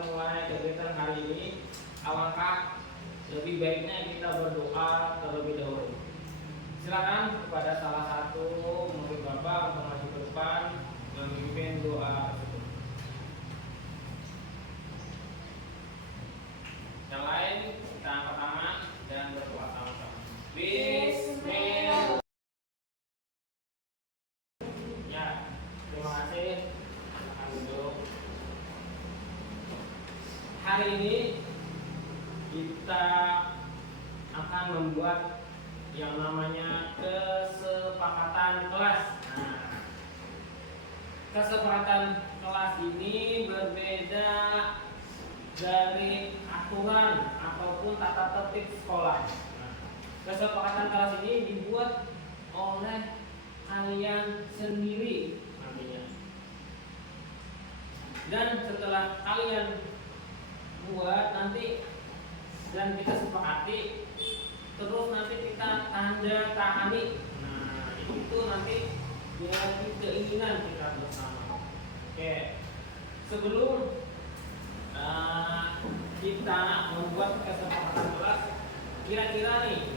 memulai kegiatan hari ini, alangkah lebih baiknya kita berdoa terlebih dahulu. Silakan kepada salah satu murid Bapak untuk maju ke depan memimpin doa tersebut. Yang lain kita angkat tangan dan berdoa sama-sama. Bismillah. Ya, terima kasih. Akan duduk. Hari ini kita akan membuat yang namanya kesepakatan kelas. Nah, kesepakatan kelas ini berbeda dari aturan ataupun tata tertib sekolah. Nah, kesepakatan kelas ini dibuat oleh kalian sendiri nantinya. Dan setelah kalian buat nanti dan kita sepakati, terus nanti kita tanda tangani. Nah, itu nanti menjadi keinginan kita bersama. Oke, sebelum kita membuat kesepakatan kelas, kira-kira nih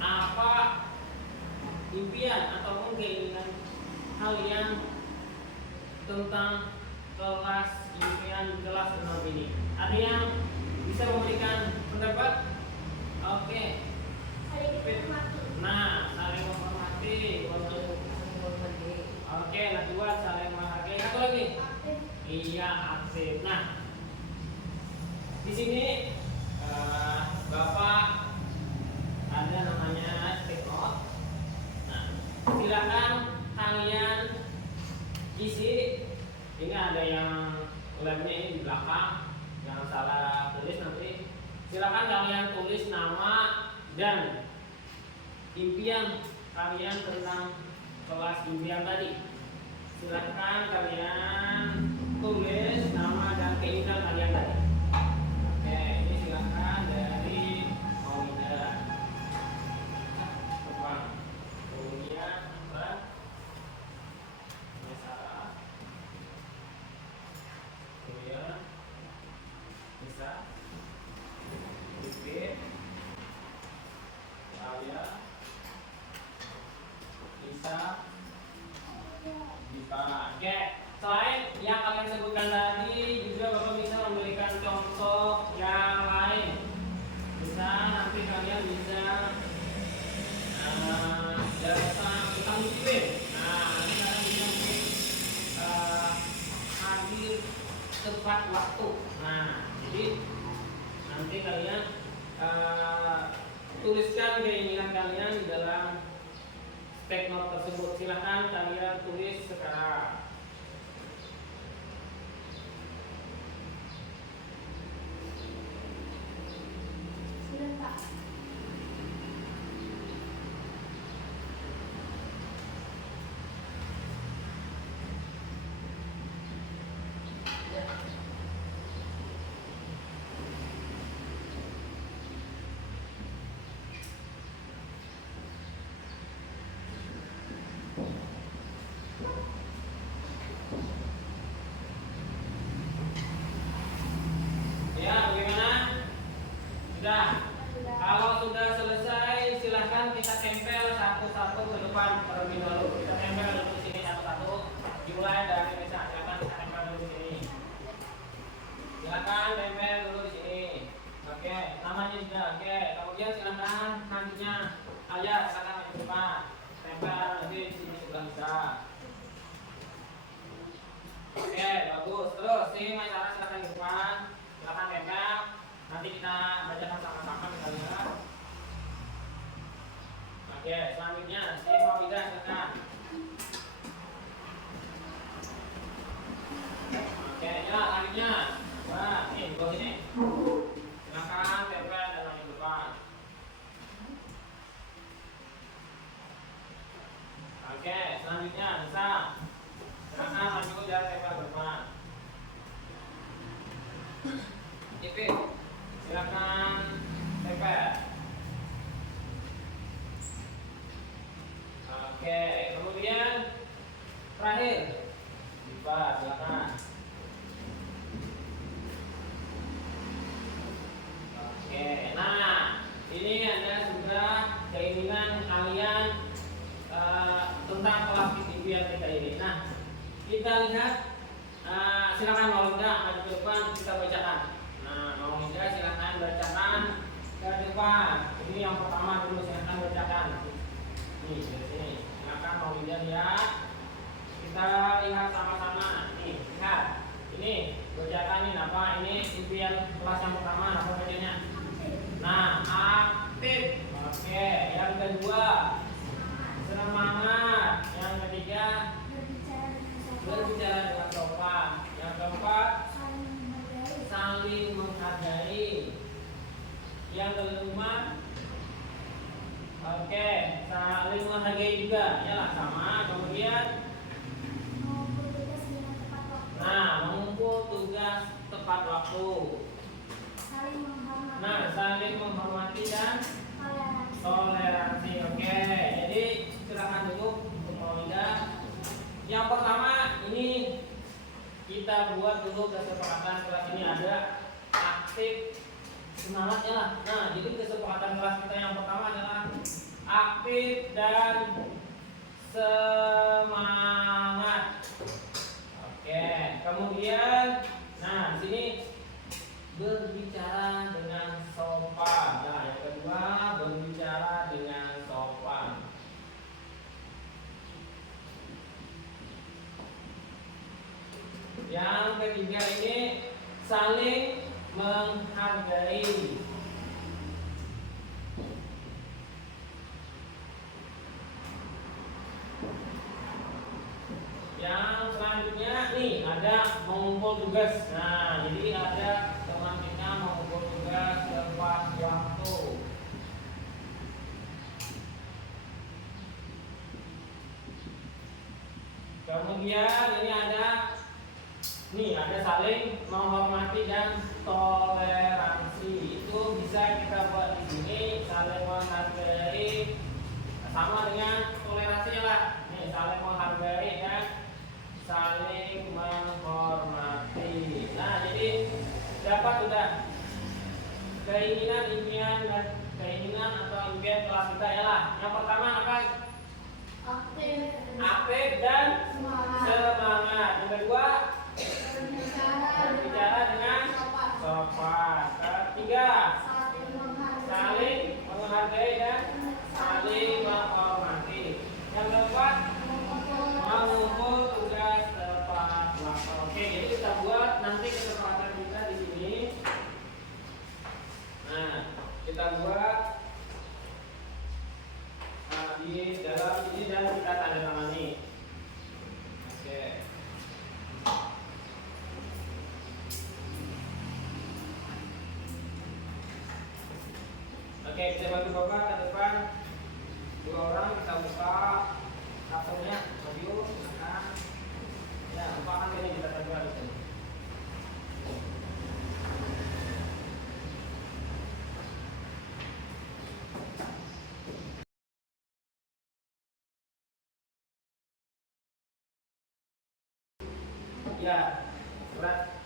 apa impian ataupun keinginan kalian tentang kelas impian kelas 6 ini? Ada yang bisa memberikan pendapat? Oke. Nah, saling menghormati. Oke, yang kedua saling menghargai. Satu lagi. Iya, aktif. Nah, di sini Bapak ada namanya take note. Nah, silakan kalian isi. Ini ada yang lemnya ini di belakang, jangan salah tulis nanti. Silakan kalian tulis nama dan impian kalian tentang kelas impian tadi. Silakan kalian tulis nama dan keinginan kalian tadi. Oke, ini silakan dari Maulida. Depan. Kemudian Mbak Sarah. Kemudian bisa Bibit Alia Isa Dipa. Oke, selain yang kalian sebutkan tadi, juga Bapak bisa memberikan contoh yang lain. Bisa nanti kalian bisa datang utang disiplin. Nah, nanti kalian bisa mungkin hadir tepat waktu. Nah, jadi nanti kalian tuliskan keinginan kalian di dalam take note tersebut. Silahkan kalian tulis sekarang. Sudah, Pak. Ya, bagaimana? Sudah. Kalau sudah selesai, silahkan kita tempel satu-satu ke depan terlebih dahulu. Kita tempel dulu di sini satu-satu. Dimulai dari Nisa. Silahkan kita tempel dulu di sini. Silahkan tempel dulu di sini. Oke, namanya juga. Oke, kemudian silahkan nantinya ayah silahkan maju ke depan. Tempel nanti di sini sebelah bisa. Oke, bagus. Terus sini Mas Sarah silahkan di depan. Silahkan tempel. Nanti kita bacakan sama-sama misalnya. Oke, selanjutnya sini mau tidak silahkan. Oke, ya selanjutnya. Wah, ini di bawah sini. Silahkan tempel dan maju ke depan. Oke, selanjutnya bisa. Silahkan maju dan tempel ke depan. Ipin, silakan tempel. Oke, kemudian terakhir, Diva, silakan. lihat, silakan Maulida maju ke depan kita bacakan. Nah, Maulida silakan bacakan ke depan. Ini yang pertama dulu silakan bacakan. Nih dari sini. Silakan Maulida lihat. Kita lihat sama-sama. Nih lihat. Ini bacakan ini apa? Ini impian kelas yang pertama apa bacanya? Nah, aktif. Oke, yang kedua semangat. Yang ketiga berbicara dengan sopan. Yang keempat saling menghargai. Yang kelima oke, saling menghargai juga. Ya sama. Kemudian mengumpul tugas tepat waktu. Nah, saling menghormati dan toleransi. Oke, jadi silakan duduk untuk Maulida. Yang pertama ini kita buat dulu kesepakatan kelas ini ada aktif semangatnya lah. Nah, jadi kesepakatan kelas kita yang pertama adalah aktif dan semangat. Oke, kemudian nah sini berbicara dengan sopan. Nah, yang kedua berbicara dengan sopan. Yang ketiga ini saling menghargai. Yang selanjutnya nih ada mengumpul tugas. Nah, jadi ada teman kita mengumpul tugas tepat waktu. Kemudian ini ada saling menghormati dan toleransi. Itu bisa kita buat di sini saling menghargai sama dengan toleransinya lah. Nih saling menghargai dan saling menghormati. Nah, jadi dapat sudah keinginan atau impian kelas kita ya lah. Yang pertama apa? Aktif dan semangat. Yang kedua berbicara dengan sopan. Ketiga saling menghargai dan saling menghormati. Yang keempat mengumpul tugas tepat waktu. Oke, jadi kita buat nanti kesepakatan kita di sini. Nah, kita buat di dalam ini dan kita tanda tangani. Oke. Oke, kita bantu Bapak ke depan. 2 orang kita buka kartunya. Maju, silakan. Ya, lupakan ini kita tempel di sini. Ya,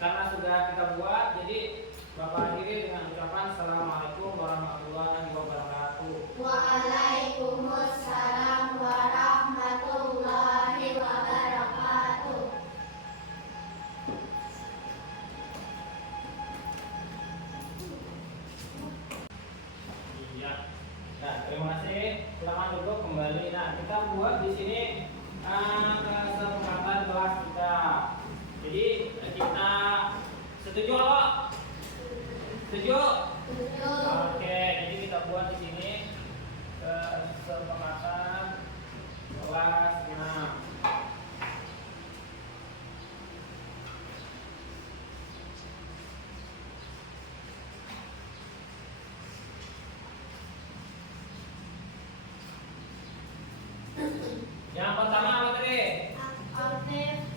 karena sudah kita buat, jadi Bapak akhiri dengan ucapan Assalamualaikum warahmatullahi wabarakatuh. Waalaikumsalam warahmatullahi wabarakatuh. Iya. Nah, terima kasih. Selamat duduk kembali. Nah, kita buat di sini kesepakatan kelas kita. Jadi kita setuju apa? Setuju? Oke, jadi kita buat di sini kesepakatan kelas 6. Yang pertama apa tadi?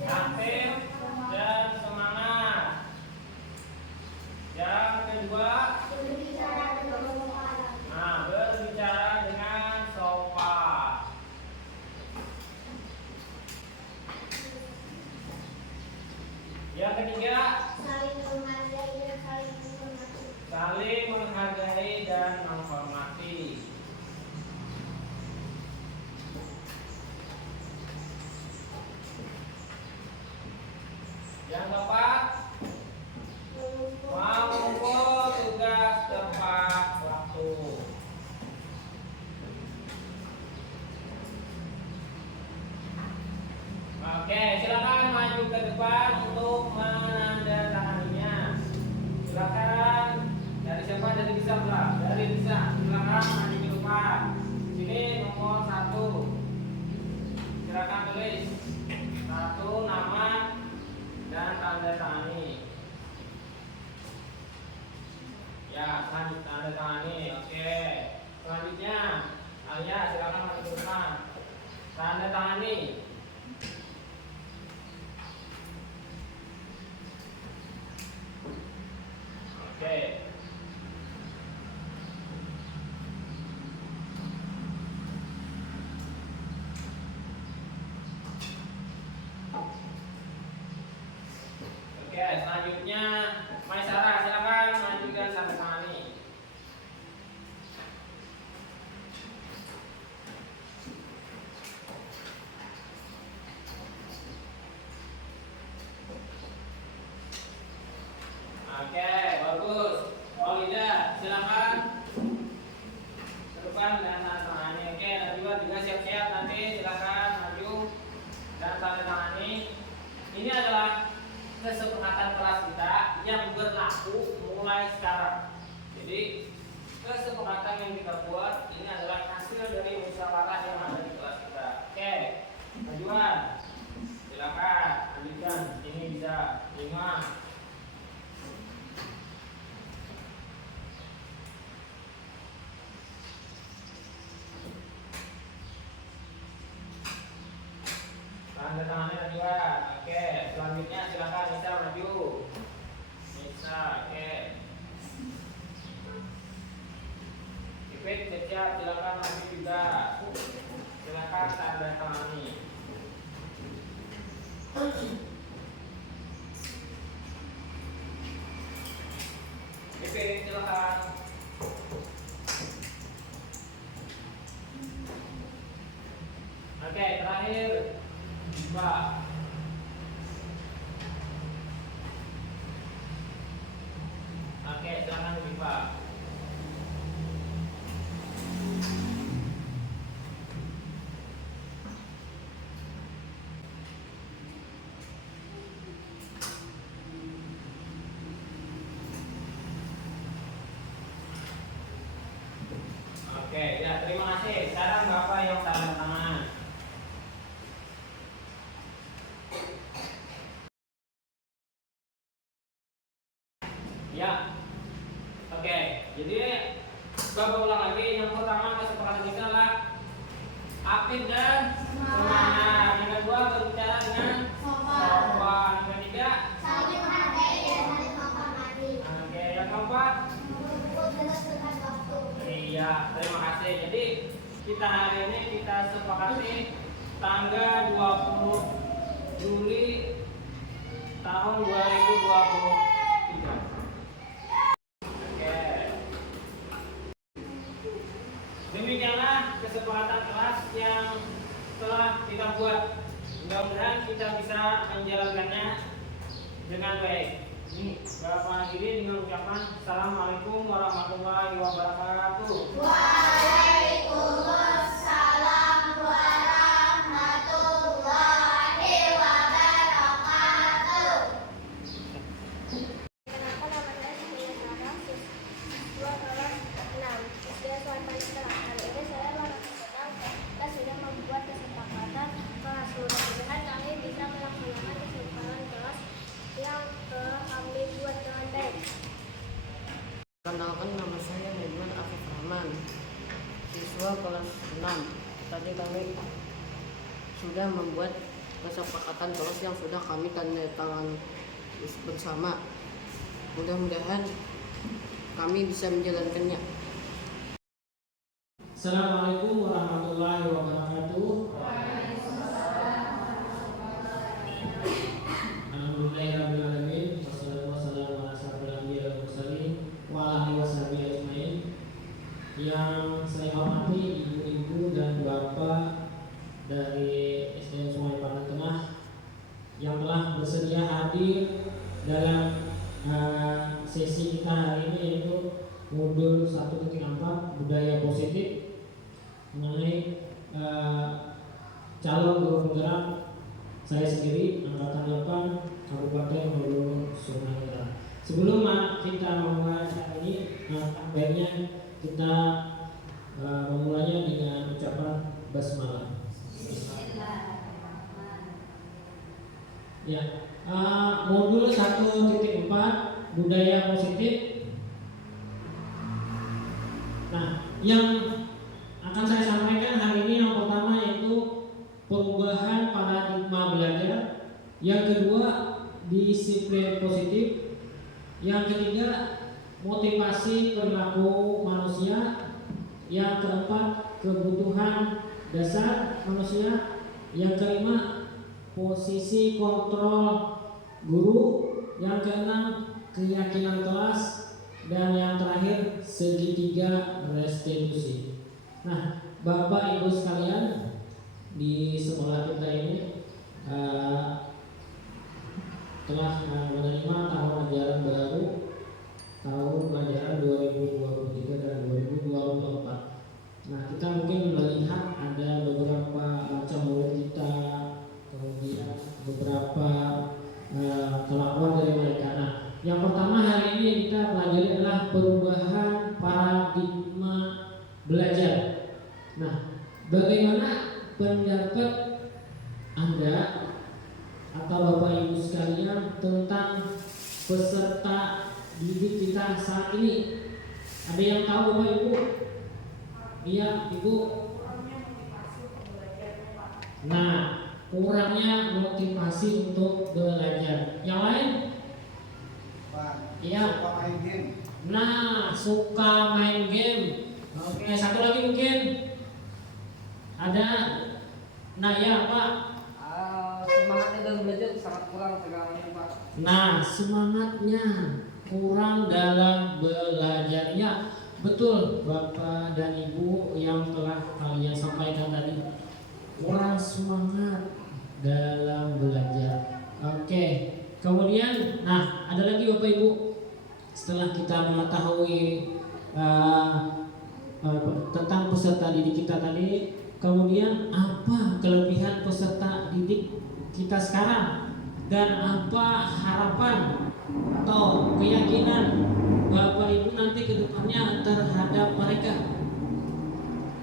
Aktif dan semangat. Yang kedua, berbicara dengan sopan. Yang ketiga, saling menghargai dan menghormati. Ya, selanjutnya tanda tangani. Oke. Selanjutnya, Alia silakan maju ke depan. Tanda tangani. Oke. Oke, selanjutnya Maisara silakan lanjutkan tanda tangani. Oke, bagus. Maulida silakan ke depan dan tanda tangani. Oke, Najwa juga siap-siap nanti silakan maju dan tanda tangani. Ini adalah kesepakatan kelas kita yang berlaku mulai sekarang. Jadi kesepakatan yang kita buat ini adalah hasil dari musyawarah yang ada di kelas kita. Oke, Najwan, silakan lanjutkan. Ini bisa 5. Tanda tangannya Najwa. Oke, selanjutnya silakan Nisa maju. Nisa, oke. Ipit siap, silakan maju juga. Silakan tanda tangani. Ipit silakan. Oke, terakhir Mbak. Oke, silakan Mbak. Oke, ya terima kasih. Sekarang Bapak yang tanda tangan. Ya, oke. Jadi Bapak ulang lagi. Yang pertama kesepakatan kita adalah Apit dan semangat. Yang kedua berbicara dengan sopan. Yang ketiga Saling menghargai dan saling menghormati. Oke, yang keempat Menunggu jelas dengan waktu. iya, terima kasih. Jadi kita hari ini kita sepakati tanggal 20 Juli tahun 2023. Oke. Demikianlah kesepakatan kelas yang telah kita buat. Mudah-mudahan kita bisa menjalankannya dengan baik. Ini Bapak akhiri dengan ucapan Assalamualaikum warahmatullahi wabarakatuh. Waalaikumsalam warahmatullahi wabarakatuh. Kenapa nama saya Sofia Sarah, siswa kelas 6 SD Swasta Literat. Hari ini saya merasa senang kita sudah membuat kesepakatan kelas. Mudah-mudahan kami bisa melaksanakan kesepakatan kelas yang telah kami buat dengan baik. Kenalkan, nama saya Ridwan Afif Rahman, siswa kelas 6. Tadi kami sudah membuat kesepakatan kelas yang sudah kami tanda tangan bersama. Mudah-mudahan kami bisa menjalankannya. Assalamualaikum warahmatullahi wabarakatuh. Alhamdulillahirrahmanirrahim. Wassalatu wassalamu ala asyrofil anbiya'i wal mursalin wa ala alihi washabihi ajmain. Yang saya hormati ibu-ibu dan bapak dari SDN Sungai Padang Tengah yang telah bersedia hadir dalam sesi kita hari ini, yaitu modul 1.4 budaya positif mengenai calon guru penggerak saya sendiri angkatan 8 Kabupaten Hulu Sungai Utara. Sebelum kita memulai acara ini, baiknya kita memulainya dengan ucapan basmalah. Ya, modul 1.4 budaya positif yang akan saya sampaikan hari ini yang pertama yaitu perubahan paradigma belajar, yang kedua disiplin positif, yang ketiga motivasi perilaku manusia, yang keempat kebutuhan dasar manusia, yang kelima posisi kontrol guru, yang keenam keyakinan kelas, dan yang terakhir segitiga restitusi. Nah, Bapak Ibu sekalian, di sekolah kita ini telah menerima tahun ajaran baru, tahun pelajaran 2023 dan 2024. Nah, kita mungkin melihat ada beberapa macam murid kita, kemudian beberapa kelakuan dari mereka. Nah, yang pertama hari ini kita pelajari adalah perubahan paradigma belajar. Nah, bagaimana pendapat Anda atau Bapak Ibu sekalian tentang peserta didik kita saat ini? Ada yang tahu Bapak Ibu? Iya, Ibu. Nah, kurangnya motivasi untuk belajar. Yang lain? Iya. Suka main game. Nah, suka main game. Oke, satu lagi mungkin ada. Nah, ya Pak. Semangatnya dalam belajar sangat kurang sekarang ini, Pak. Nah, semangatnya kurang dalam belajar. Ya, betul Bapak dan Ibu yang telah kalian sampaikan tadi. Kurang semangat dalam belajar. Oke. Kemudian, nah ada lagi Bapak Ibu. Setelah kita mengetahui tentang peserta didik kita tadi, kemudian apa kelebihan peserta didik kita sekarang dan apa harapan atau keyakinan Bapak Ibu nanti ke depannya terhadap mereka?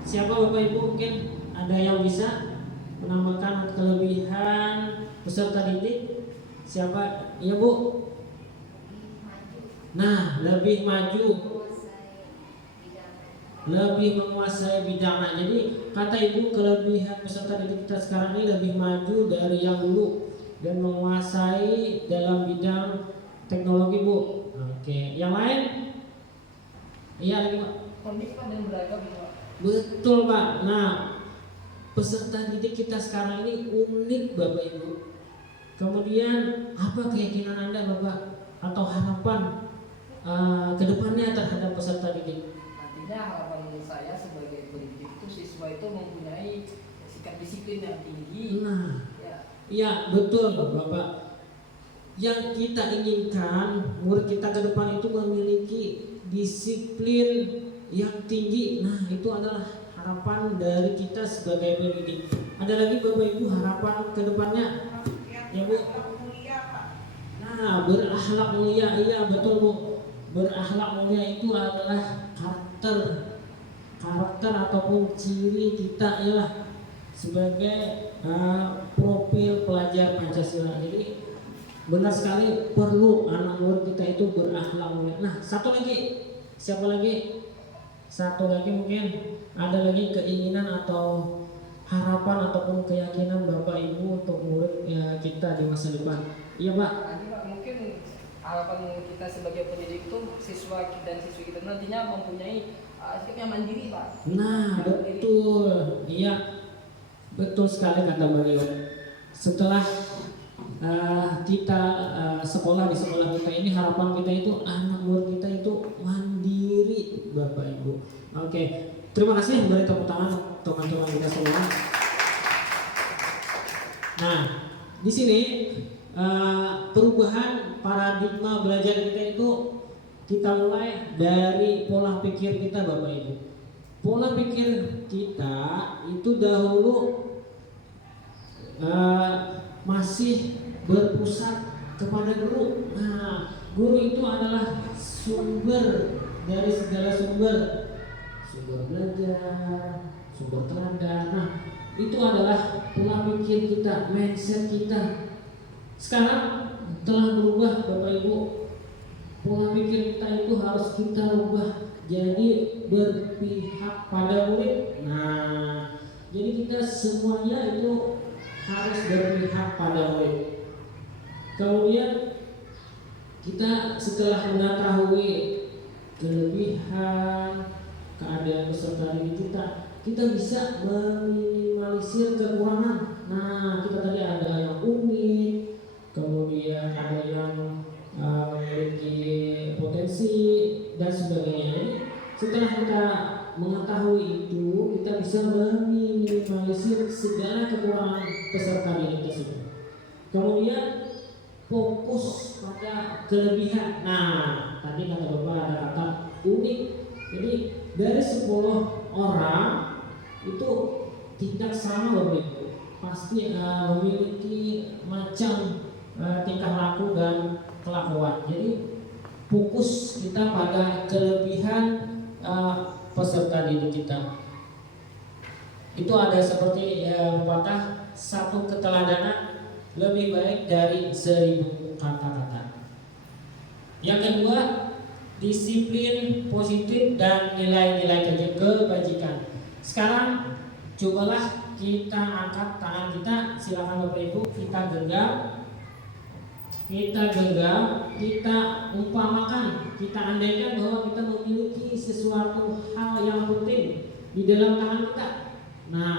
Siapa Bapak Ibu mungkin ada yang bisa menambahkan kelebihan peserta didik? Siapa? Iya Bu. Nah, lebih maju, lebih menguasai bidangnya. Jadi kata Ibu kelebihan peserta didik kita sekarang ini lebih maju dari yang dulu dan menguasai dalam bidang teknologi Bu. Oke, yang lain? Iya lagi Pak. Unik Pak dan beragam Pak. Betul Pak. Nah, peserta didik kita sekarang ini unik Bapak Ibu. Kemudian apa keyakinan Anda Bapak atau harapan kedepannya terhadap peserta didik? Nantinya harapan saya sebagai pendidik itu siswa itu mempunyai sikap disiplin yang tinggi. Nah, Ya, iya betul Bapak. Yang kita inginkan murid kita ke depan itu memiliki disiplin yang tinggi. Nah, itu adalah harapan dari kita sebagai pendidik. Ada lagi Bapak Ibu harapan ke depannya? Ya Bu. Nah, berakhlak mulia, iya betul Bu. Berakhlak mulia itu adalah karakter ataupun ciri kita ya sebagai profil pelajar Pancasila. Jadi benar sekali perlu anak murid kita itu berakhlak mulia. Nah, satu lagi, siapa lagi? Satu lagi mungkin ada lagi keinginan atau harapan ataupun keyakinan Bapak Ibu untuk murid kita di masa depan. Iya Pak. tadi Pak mungkin harapan kita sebagai pendidik itu siswa dan siswi kita nantinya mempunyai sikap yang mandiri Pak. Nah betul, iya betul sekali kata beliau. Setelah kita sekolah di sekolah kita ini harapan kita itu anak murid kita itu mandiri Bapak Ibu. Oke, terima kasih beri tepuk tangan teman-teman kita semua. Nah, di sini perubahan paradigma belajar kita itu kita mulai dari pola pikir kita Bapak Ibu. Pola pikir kita itu dahulu masih berpusat kepada guru. Nah, guru itu adalah sumber dari segala sumber belajar, sumber teladan. Nah, itu adalah pola pikir kita, mindset kita. Sekarang telah berubah Bapak Ibu. pola pikir kita itu harus kita ubah jadi berpihak pada murid. Nah, jadi kita semuanya itu harus berpihak pada murid. Kemudian kita setelah mengetahui kelebihan keadaan peserta didik kita bisa meminimalisir kekurangan. Nah, kita tadi ada yang unik, kemudian ada yang memiliki potensi dan sebagainya. Jadi, setelah kita mengetahui itu, kita bisa meminimalisir segala kekurangan peserta didik tersebut. Kemudian fokus pada kelebihan. Nah, tadi kata Bapak ada kata unik. Jadi dari 10 orang itu tidak sama Bapak Ibu. Pasti memiliki macam tingkah laku dan kelakuan. Jadi fokus kita pada kelebihan peserta didik kita. Itu ada seperti pepatah, satu keteladanan lebih baik dari 1000 kata-kata. Yang kedua, disiplin positif dan nilai-nilai kebajikan. Sekarang cobalah kita angkat tangan kita, silakan Bapak Ibu, kita genggam, kita umpamakan, kita andaikan bahwa kita memiliki sesuatu hal yang penting di dalam tangan kita. Nah,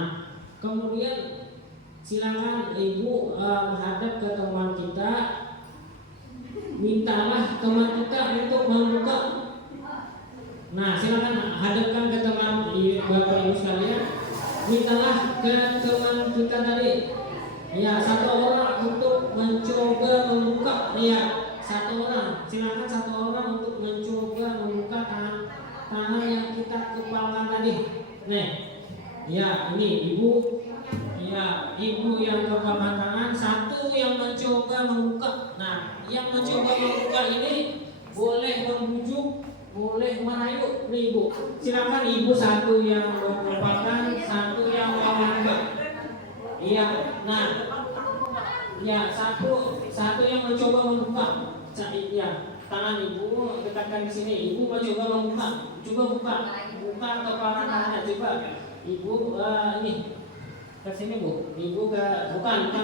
kemudian silakan Ibu menghadap ke teman kita, mintalah teman kita untuk membuka. Nah, silakan hadapkan ke teman Bapak Ibu sekalian, mintalah ke teman kita tadi, ya, satu orang untuk mencoba membuka, ya, satu orang, silakan satu orang untuk mencoba membuka tangan yang kita kepalkan tadi. Nih, ya, ini Ibu. Ya, Ibu yang kepalkan tangan, satu yang mencoba membuka. Nah, yang mencoba membuka ini boleh membujuk, boleh merayu. Nih Ibu, silakan Ibu satu yang kepalkan, satu yang membuka. Iya, nah, ya, satu yang mencoba membuka. Ya, tangan Ibu dekatkan di sini. Ibu mencoba membuka, coba buka kepala tangannya, coba. Ibu ini ke sini Bu, Ibu bukan Bu.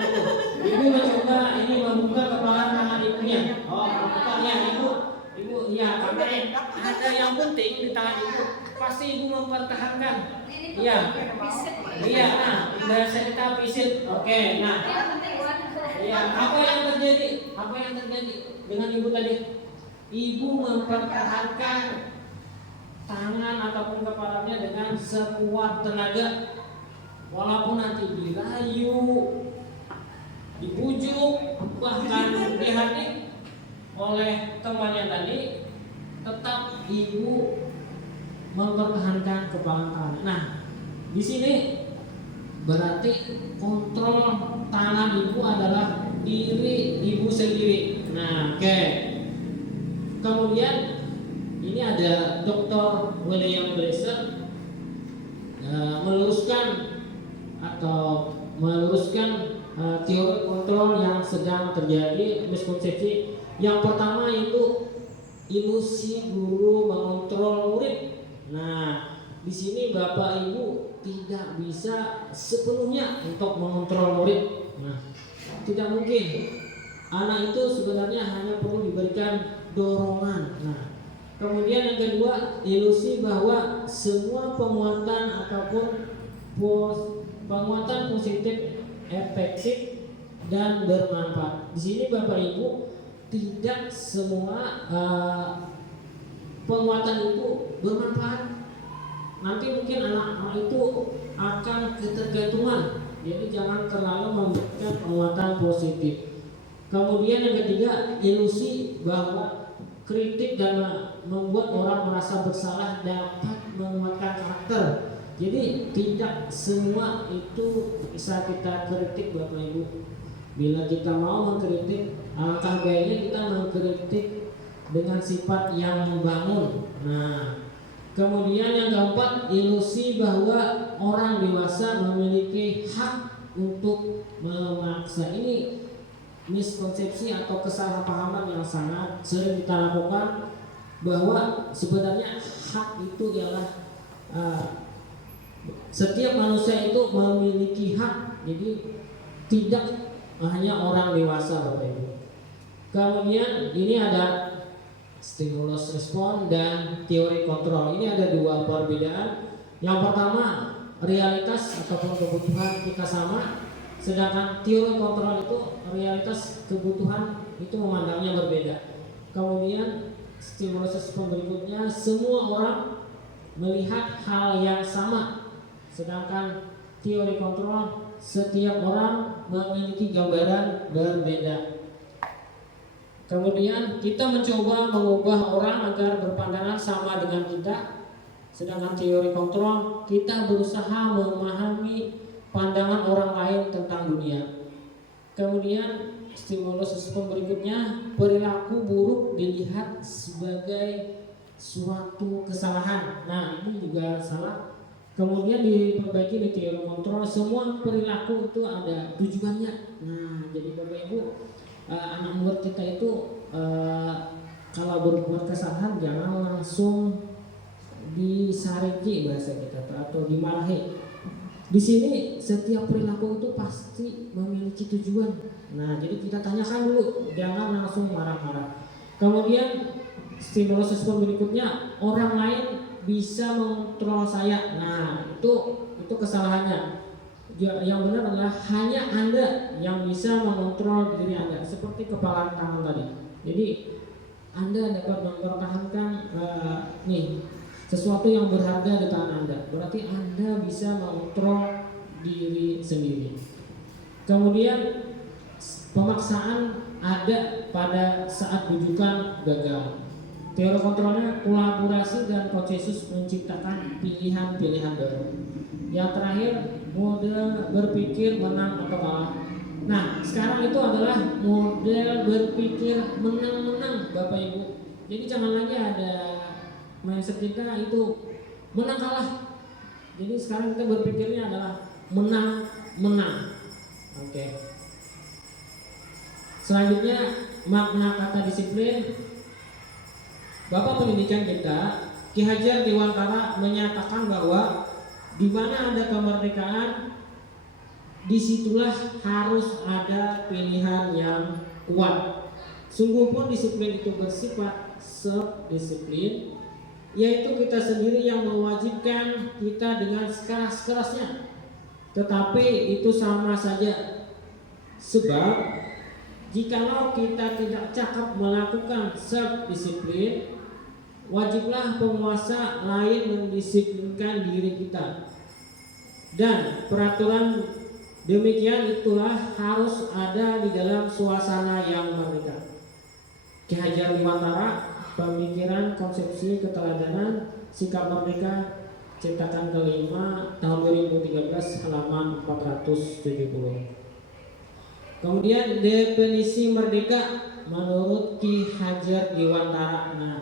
Ibu mencoba ini membuka kepala tangan ibunya. Oh, membuka ya Ibu, ya, karena ada yang penting di tangan Ibu, pasti Ibu mempertahankan. Iya, nah, udah kita pisit. Oke, nah, ya, apa yang terjadi dengan Ibu tadi? Ibu mempertahankan tangan ataupun kepalanya dengan sekuat tenaga. Walaupun nanti dirayu, dibujuk, bahkan dihati oleh temannya tadi, tetap Ibu mempertahankan kepala tangan. Nah, di sini berarti kontrol tangan Ibu adalah diri Ibu sendiri. Nah, oke. Kemudian ini ada Dr. William Blaser meluruskan teori kontrol yang sedang terjadi, miskonsepsi. Yang pertama itu ilusi guru mengontrol murid. Nah, di sini Bapak Ibu tidak bisa sepenuhnya untuk mengontrol murid. Nah, tidak mungkin. Anak itu sebenarnya hanya perlu diberikan dorongan. Nah, kemudian yang kedua, ilusi bahwa semua penguatan ataupun penguatan positif, efektif dan bermanfaat. Di sini Bapak Ibu, tidak semua penguatan itu bermanfaat. Nanti mungkin anak-anak itu akan ketergantungan. Jadi jangan terlalu memberikan penguatan positif. Kemudian yang ketiga, ilusi bahwa kritik dan membuat orang merasa bersalah dapat menguatkan karakter. Jadi tidak semua itu bisa kita kritik Bapak Ibu. Bila kita mau mengkritik, alangkah baiknya kita mengkritik dengan sifat yang membangun. Nah, kemudian yang keempat, ilusi bahwa orang dewasa memiliki hak untuk memaksa. Ini miskonsepsi atau kesalahpahaman yang sangat sering kita lakukan, bahwa sebenarnya hak itu ialah setiap manusia itu memiliki hak, jadi tidak hanya orang dewasa, Bapak Ibu. Kemudian ini ada stimulus respon dan teori kontrol. Ini ada dua perbedaan. Yang pertama, realitas ataupun kebutuhan kita sama, sedangkan teori kontrol itu realitas kebutuhan itu memandangnya berbeda. Kemudian stimulus respon berikutnya, semua orang melihat hal yang sama, sedangkan teori kontrol setiap orang memiliki gambaran berbeda. Kemudian kita mencoba mengubah orang agar berpandangan sama dengan kita, sedangkan teori kontrol kita berusaha memahami pandangan orang lain tentang dunia. Kemudian stimulus respon berikutnya, perilaku buruk dilihat sebagai suatu kesalahan. Nah, ini juga salah. Kemudian diperbaiki di teori kontrol, semua perilaku itu ada tujuannya. Nah, jadi Bapak Ibu, anak murid kita itu kalau berbuat kesalahan jangan langsung disariki bahasa kita atau dimarahi. Di sini setiap perilaku itu pasti memiliki tujuan. Nah, jadi kita tanyakan dulu, jangan langsung marah-marah. Kemudian stimulus respon berikutnya, orang lain bisa mengontrol saya. Nah, itu kesalahannya. Yang benar adalah hanya Anda yang bisa mengontrol diri Anda, seperti kepala tangan tadi. Jadi Anda dapat mempertahankan sesuatu yang berharga di tangan Anda. Berarti Anda bisa mengontrol diri sendiri. Kemudian pemaksaan ada pada saat rujukan gagal. Teori kontrolnya kolaborasi dan konsensus menciptakan pilihan-pilihan baru. Yang terakhir, model berpikir menang atau kalah. Nah, sekarang itu adalah model berpikir menang-menang, Bapak Ibu. Jadi jangan lagi ada mindset kita itu menang kalah. Jadi sekarang kita berpikirnya adalah menang-menang. Oke. Selanjutnya, makna kata disiplin. Bapak pendidikan kita, Ki Hajar Dewantara, menyatakan bahwa di mana ada kemerdekaan, disitulah harus ada pilihan yang kuat. Sungguh pun disiplin itu bersifat self-disiplin, yaitu kita sendiri yang mewajibkan kita dengan sekeras-kerasnya. Tetapi itu sama saja, sebab jikalau kita tidak cakap melakukan self-disiplin, wajiblah penguasa lain mendisiplinkan diri kita. Dan peraturan demikian itulah harus ada di dalam suasana yang merdeka. Ki Hajar Dewantara, Pemikiran Konsepsi Keteladanan Sikap Merdeka, cetakan kelima, tahun 2013, halaman 470. Kemudian definisi merdeka menurut Ki Hajar Dewantara. Nah,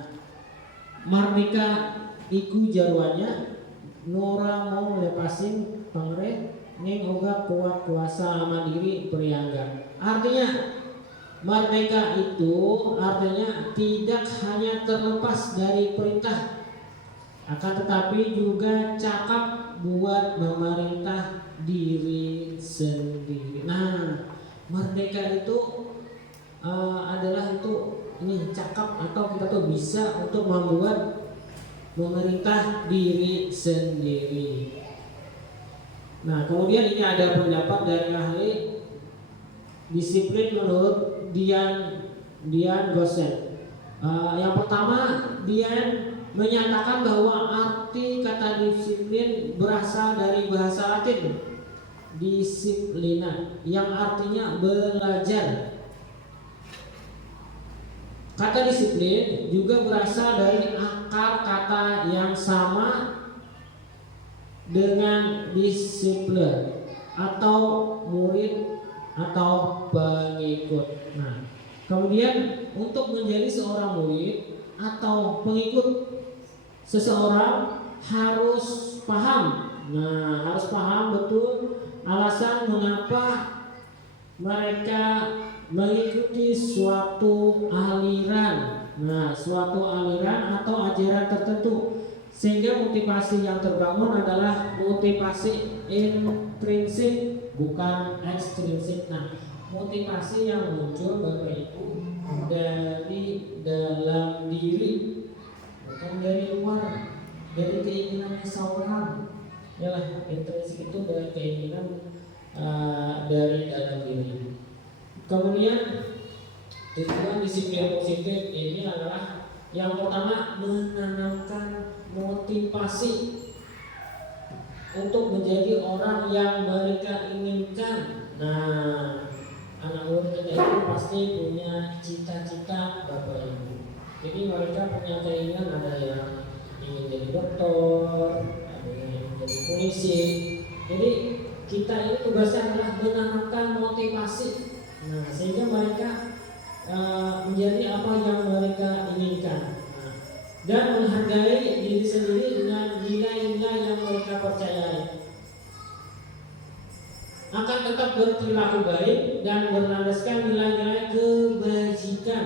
merdeka iku jarwanya Nora mau lepasin pangre ning oga kuat kuasa mandiri priangga. Artinya merdeka itu artinya tidak hanya terlepas dari perintah, akan tetapi juga cakap buat memerintah diri sendiri. Nah, merdeka itu adalah ini cakap atau kita tuh bisa untuk membuat memerintah diri sendiri. Nah, kemudian ini ada pendapat dari ahli disiplin menurut Dian Gosen. Yang pertama, Dian menyatakan bahwa arti kata disiplin berasal dari bahasa Latin disiplina, yang artinya belajar. Kata disiplin juga berasal dari akar kata yang sama dengan disiplin atau murid atau pengikut. Nah, kemudian untuk menjadi seorang murid atau pengikut seseorang harus paham. Nah, harus paham betul alasan mengapa mereka mengikuti suatu aliran. Nah, suatu aliran atau ajaran tertentu. Sehingga motivasi yang terbangun adalah motivasi intrinsik, bukan ekstrinsik. Nah, motivasi yang muncul Bapak Ibu dari dalam diri, bukan dari luar, dari keinginan seseorang. Ya, intrinsik itu dari keinginan dari dalam diri. Kemudian tujuan disiplin positif ini adalah yang pertama menanamkan motivasi untuk menjadi orang yang mereka inginkan. Nah, anak murid kita itu pasti punya cita-cita Bapak Ibu. Jadi mereka punya keinginan, ada yang ingin jadi dokter, ada yang ingin jadi polisi. Jadi kita ini tugasnya adalah menanamkan motivasi. Nah, sehingga mereka menjadi apa yang mereka inginkan. Nah, dan menghargai diri sendiri dengan nilai-nilai yang mereka percayai. Akan tetap berperilaku baik dan berlandaskan nilai-nilai kebajikan.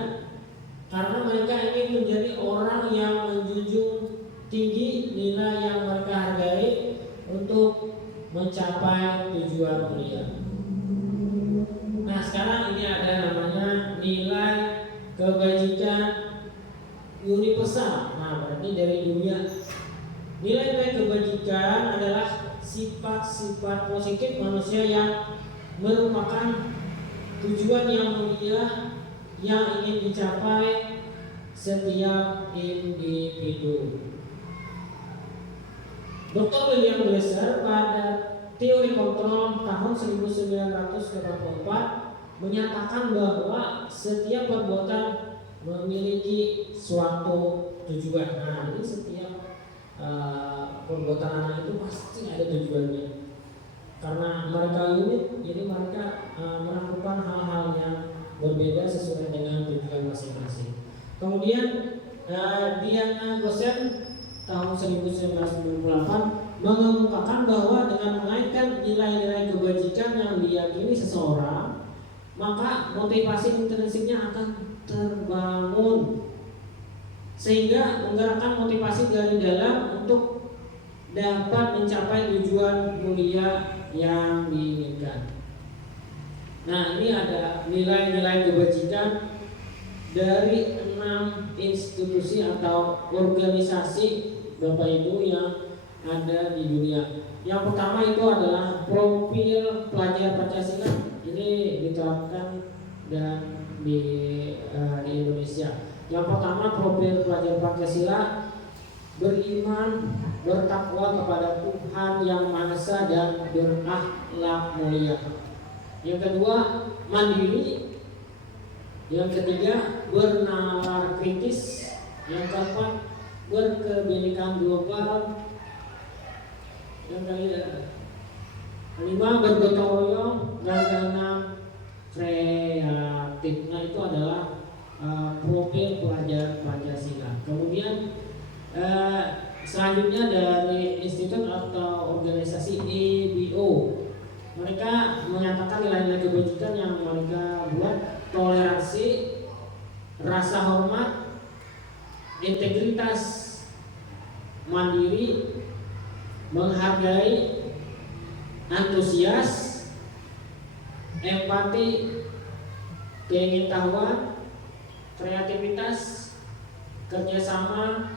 Karena mereka ingin menjadi orang yang menjunjung tinggi nilai yang mereka hargai untuk mencapai tujuan mulia. Nah, sekarang ini ada namanya nilai kebajikan universal. Nah, berarti dari dunia. Nilai-nilai kebajikan adalah sifat-sifat positif manusia yang merupakan tujuan yang mulia yang ingin dicapai setiap individu. Dr. William Glasser pada teori kontrol tahun 1984 menyatakan bahwa setiap perbuatan memiliki suatu tujuan. Nah, ini setiap perbuatan anak itu pasti ada tujuannya. Karena mereka unik, jadi mereka melakukan hal-hal yang berbeda sesuai dengan tujuan masing-masing. Kemudian Diana Gosen tahun 1998 mengemukakan bahwa dengan mengaitkan nilai-nilai kebajikan yang diyakini seseorang, maka motivasi intrinsiknya akan terbangun sehingga menggerakkan motivasi dari dalam untuk dapat mencapai tujuan mulia yang diinginkan. Nah, ini ada nilai-nilai kebajikan dari 6 institusi atau organisasi Bapak Ibu yang ada di dunia. Yang pertama itu adalah profil pelajar Pancasila. Ini diterapkan dan di Indonesia. Yang pertama, profil pelajar Pancasila beriman, bertakwa kepada Tuhan Yang Maha Esa dan berakhlak mulia. Yang kedua, mandiri. Yang ketiga, bernalar kritis. Yang keempat, berkebinekaan global. Yang kelima, bergotong royong. Dan keenam, kreatif. Nah, itu adalah profil pelajar Pancasila. Kemudian selanjutnya dari institut atau organisasi EBO, mereka menyatakan nilai-nilai kebajikan yang mereka buat: toleransi, rasa hormat, integritas, mandiri, menghargai, antusias, empati, keingintahuan, kreativitas, kerjasama,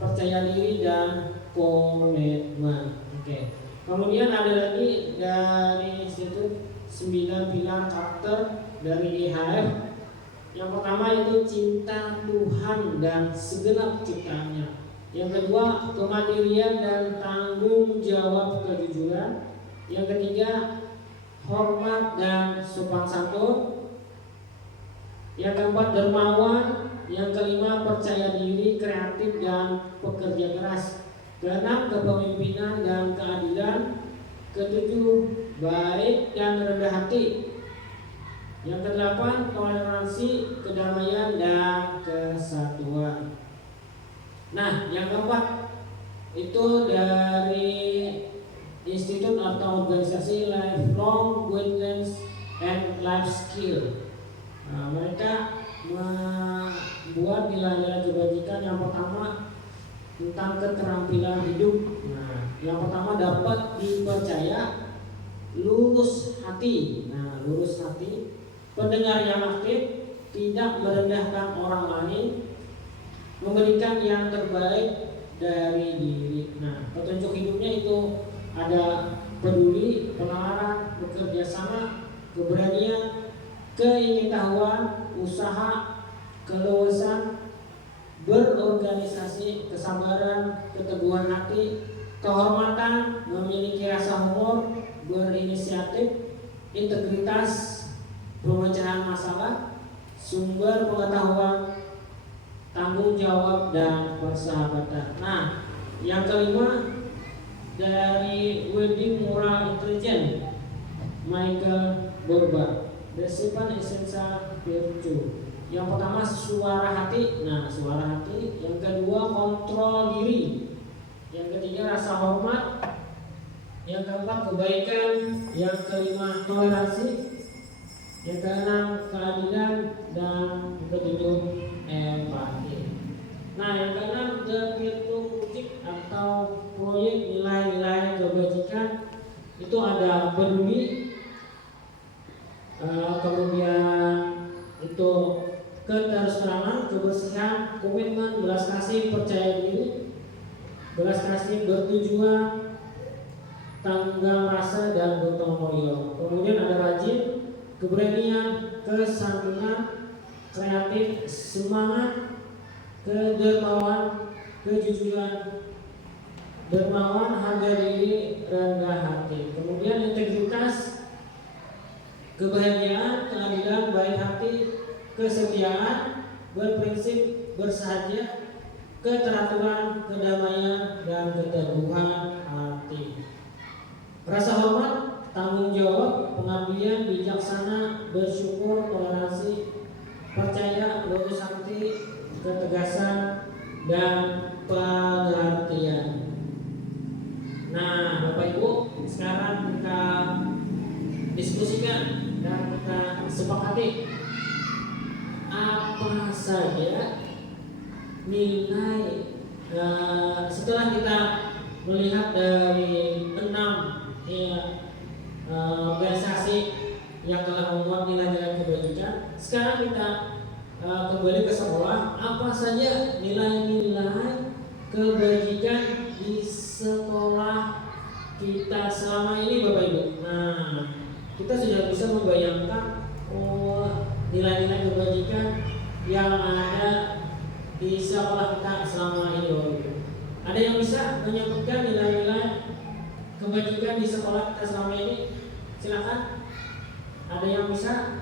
percaya diri, dan komitmen. Oke. Kemudian ada lagi dari Institut 9 pilar karakter dari IHF. Yang pertama itu cinta Tuhan dan segenap ciptaannya. Yang kedua, kemandirian dan tanggung jawab kejujuran. Yang ketiga, hormat dan sopan santun. Yang keempat, dermawan. Yang kelima, percaya diri, kreatif, dan pekerja keras. Keenam, kepemimpinan dan keadilan. Ketujuh, baik dan rendah hati. Yang kedelapan, toleransi, kedamaian, dan kesatuan. Nah, yang keempat itu dari institut atau organisasi Lifelong Guidance and Life Skill. Mereka membuat nilai-nilai kebajikan. Yang pertama tentang keterampilan hidup. Yang pertama dapat dipercaya, lurus hati. Lurus hati, pendengar yang aktif, tidak merendahkan orang lain, memberikan yang terbaik dari diri. Petunjuk hidupnya itu ada peduli, penalaran, bekerja sama, keberanian, keingintahuan, usaha, keleluasan, berorganisasi, kesabaran, keteguhan hati, kehormatan, memiliki rasa humor, berinisiatif, integritas, pemecahan masalah, sumber pengetahuan, tanggung jawab, dan persahabatan. Yang kelima dari Wedding Moral Intelligence, Michael Borba, The Seven Essential Virtue. Yang pertama suara hati. Suara hati. Yang kedua kontrol diri. Yang ketiga rasa hormat. Yang keempat kebaikan. Yang kelima toleransi. Yang keenam keadilan. Dan ketujuh empati. Yang keenam the virtue project atau proyek nilai-nilai kebajikan. Itu ada peduli, kemudian itu keterus-terangan, kebersihan, komitmen, belas kasih, percaya diri, belas kasih, bertujuan, tanggal rasa, dan gotong royong. Kemudian ada rajin, keberanian, kesantunan, kreatif, semangat, kedermawan, kejujuran, dermawan, harga diri, rendah hati. Kemudian integritas, kebahagiaan, keadilan, baik hati, kesetiaan, berprinsip, bersahaja, keteraturan, kedamaian, dan keteguhan hati. Rasa hormat, tanggung jawab, pengabdian, bijaksana, bersyukur, toleransi, percaya, lurus hati, ketegasan, dan pengertian. Bapak Ibu, sekarang kita diskusikan dan kita sepakati apa saja nilai setelah kita melihat dari 6 organisasi yang telah membuat nilai-nilai kebajikan. Sekarang kita kembali ke sekolah. Apa saja nilai-nilai kebajikan di sekolah kita selama ini, Bapak Ibu? Kita sudah bisa membayangkan nilai-nilai kebajikan yang ada di sekolah kita selama ini, Bapak Ibu. Ada yang bisa menyebutkan nilai-nilai kebajikan di sekolah kita selama ini? Silakan. Ada yang bisa?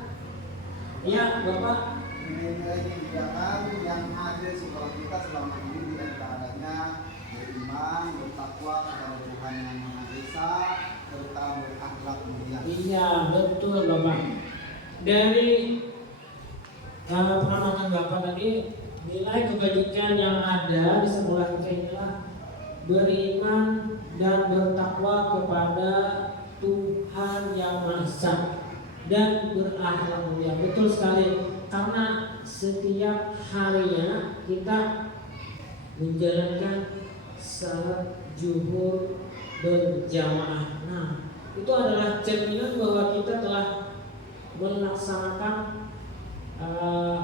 Ya, Bapak. Nilai-nilai kebijakan yang ada di sekolah kita selama ini diantaranya beriman, bertakwa kepada Tuhan Yang Maha Esa, serta berakhlak mulia. Iya, betul Bapak. Dari pengamatan Bapak tadi, nilai kebajikan yang ada di sekolah kita inilah beriman dan bertakwa kepada Tuhan Yang Maha Esa dan berakhlak mulia. Betul sekali, karena setiap harinya kita menjalankan salat zuhur berjamaah. Itu adalah cerminan bahwa kita telah melaksanakan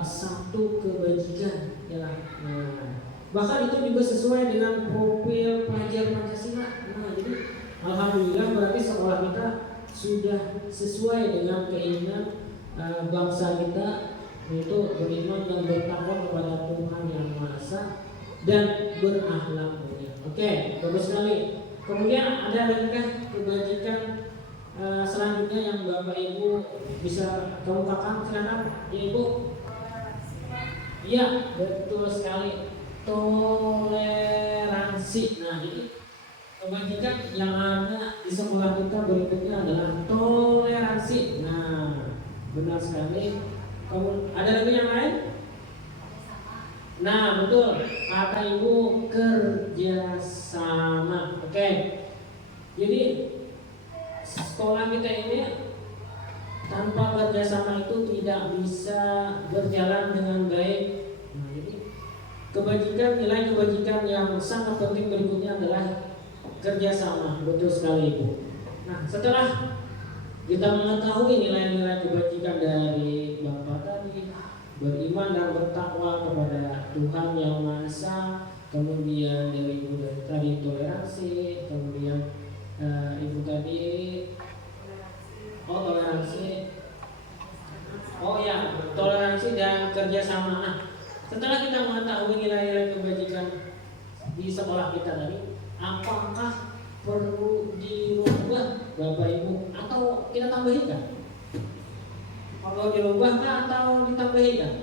satu kebajikan, ya. Bahkan itu juga sesuai dengan profil pelajar Pancasila. Jadi alhamdulillah berarti sekolah kita sudah sesuai dengan keinginan bangsa kita, yaitu beriman dan bertakwa kepada Tuhan Yang Maha Esa dan berakhlak mulia. Oke, bagus sekali. Kemudian ada lagi kan kebajikan selanjutnya yang Bapak Ibu bisa kemukakan? Silakan, ya Ibu. Iya, betul sekali. Toleransi. Jadi kebajikan yang ada di sekolah kita berikutnya adalah toleransi. Benar sekali. Ada lagi yang lain? Betul. Kata Ibu, kerja sama. Oke. Jadi sekolah kita ini tanpa kerjasama itu tidak bisa bisa berjalan dengan baik. Nah, jadi nilai kebajikan yang sangat penting berikutnya adalah kerjasama. Betul sekali Ibu. Nah, setelah kita mengetahui nilai-nilai kebajikan dari Bapak tadi, beriman dan bertakwa kepada Tuhan Yang Maha Esa, kemudian dari Ibu tadi toleransi, kemudian Ibu tadi toleransi dan kerjasama. Nah, setelah kita mengetahui nilai-nilai kebajikan di sekolah kita tadi, apakah perlu dirubah Bapak Ibu atau kita tambahin kan? Perlu dirubah atau ditambahin?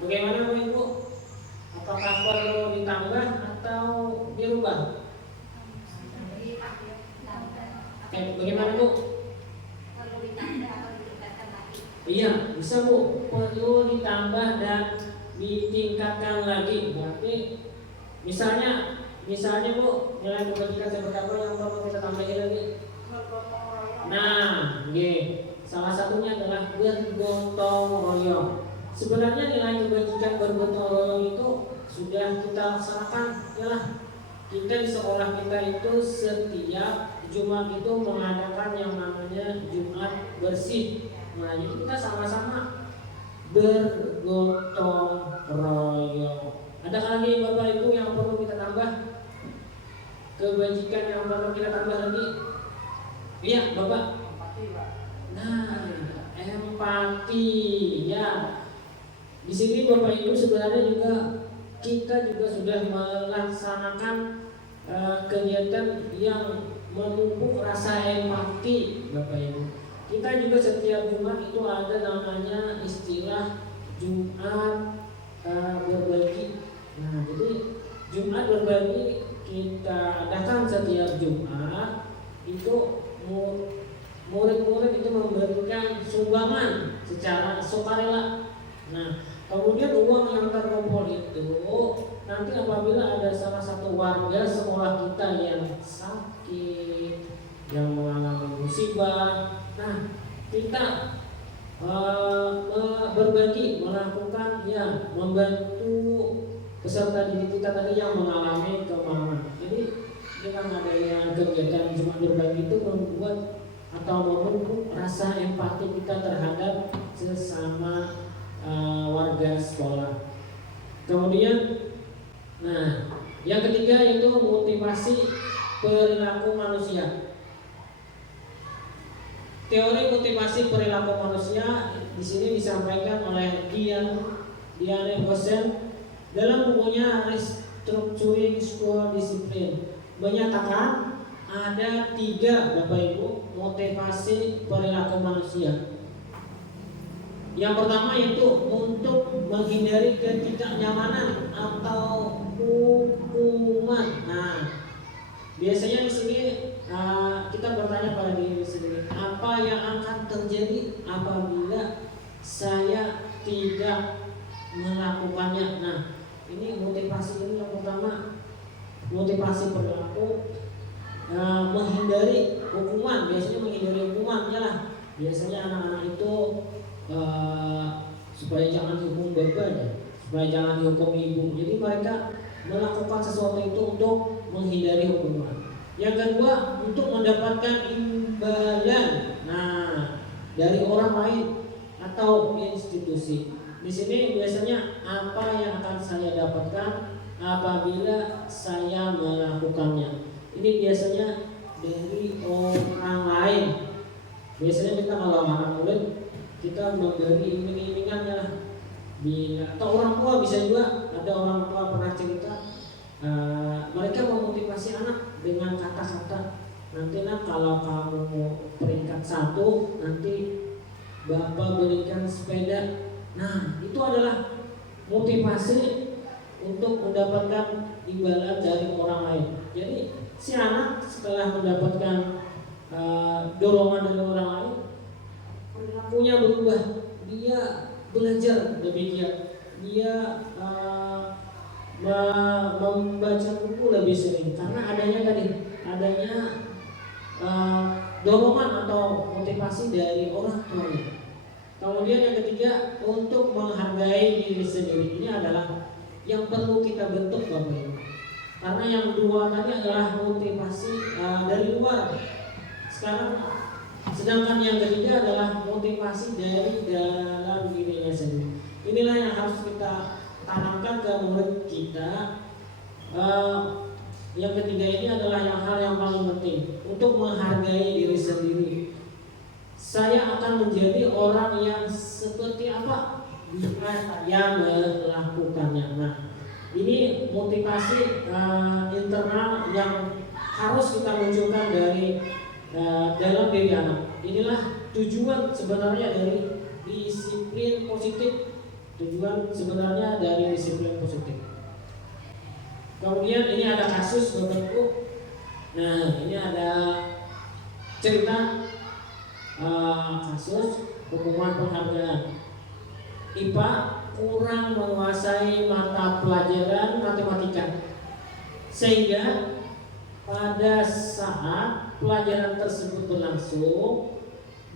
Bagaimana Bapak Ibu? Apakah perlu ditambah atau dirubah? Bagaimana Bu? Perlu ditambah atau ditingkatkan lagi. Iya, bisa Bu. Perlu ditambah dan ditingkatkan lagi. Berarti misalnya Bu, nilai kebajikan seperti apa yang perlu kita tambahin lagi? Nah, salah satunya adalah bergotong royong. Sebenarnya nilai kebajikan bergotong royong itu sudah kita laksanakan, yalah. Kita di sekolah kita itu setiap Jumat itu mengadakan yang namanya Jumat bersih. Nah, jadi kita sama-sama bergotong royong. Adakah lagi Bapak Ibu yang perlu kita tambah? Kebajikan yang perlu kita tambah lagi? Iya, Bapak. Nah, empati ya. Di sini Bapak Ibu sebenarnya juga kita juga sudah melaksanakan kegiatan yang memupuk rasa empati, Bapak Ibu. Kita juga setiap Jumat itu ada namanya istilah Jumat berbagi. Nah, jadi Jumat berbagi kita adakan setiap Jumat itu murid-murid itu memberikan sumbangan secara sukarela. Nah, kemudian uang yang terkumpul itu nanti apabila ada salah satu warga sekolah kita yang sakit, yang mengalami musibah, nah kita berbagi, melakukan ya membantu peserta didik kita tadi yang mengalami kemalangan. Jadi dengan adanya kegiatan Jumat berbagi itu membuat atau memupuk rasa empati kita terhadap sesama warga sekolah. Kemudian, nah, yang ketiga yaitu motivasi perilaku manusia. Teori motivasi perilaku manusia di sini disampaikan oleh Diane Bosen dalam bukunya Restructuring School Discipline, menyatakan ada 3 Bapak Ibu motivasi perilaku manusia. Yang pertama yaitu untuk menghindari ketidaknyamanan atau hukuman. Nah, biasanya di sini kita bertanya pada diri sendiri, apa yang akan terjadi apabila saya tidak melakukannya? Nah, ini motivasi ini yang pertama, motivasi perilaku menghindari hukuman. Biasanya menghindari hukuman ya lah. Biasanya anak-anak itu supaya jangan dihukum bapak, supaya jangan dihukum ibu. Jadi mereka melakukan sesuatu itu untuk menghindari hukuman. Yang kedua, untuk mendapatkan imbalan, nah, dari orang lain atau institusi. Di sini biasanya apa yang akan saya dapatkan apabila saya melakukannya. Ini biasanya dari orang lain. Biasanya kita kalau anak murid kita memberi iming-imingannya lah. Atau orang tua bisa juga, ada orang tua pernah cerita mereka memotivasi anak dengan kata-kata, nanti nak kalau kamu peringkat 1 nanti bapak berikan sepeda. Nah, itu adalah motivasi untuk mendapatkan imbalan dari orang lain. Jadi si anak setelah mendapatkan dorongan dari orang lain, perilakunya berubah. Dia belajar lebih giat, dia membaca buku lebih sering karena adanya dorongan atau motivasi dari orang tuanya. Kemudian yang ketiga, untuk menghargai diri sendiri, ini adalah yang perlu kita bentuk Bapak Ibu. Karena yang dua tadi adalah motivasi dari luar. Sedangkan yang ketiga adalah motivasi dari dalam dirinya sendiri. Inilah yang harus kita tanamkan ke murid kita. Yang ketiga ini adalah hal yang paling penting untuk menghargai diri sendiri. Saya akan menjadi orang yang seperti apa yang melakukannya. Nah, ini motivasi internal yang harus kita munculkan dari dalam diri anak. Inilah tujuan sebenarnya dari disiplin positif. Tujuan sebenarnya dari disiplin positif. Kemudian ini ada kasus Bapak Ibu. Nah, ini ada cerita kasus hukuman penghargaan. IPA kurang menguasai mata pelajaran matematika, sehingga pada saat pelajaran tersebut berlangsung,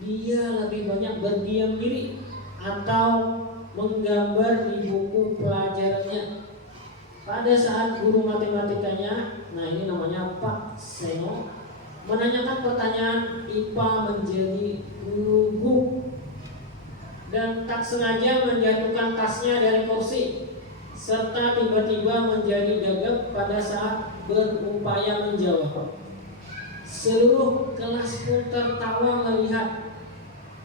dia lebih banyak berdiam diri atau menggambar di buku pelajarannya. Pada saat guru matematikanya, nah ini namanya Pak Seno, menanyakan pertanyaan, IPA menjadi gugup dan tak sengaja menjatuhkan tasnya dari kursi, serta tiba-tiba menjadi gagap pada saat berupaya menjawab. Seluruh kelas pun tertawa melihat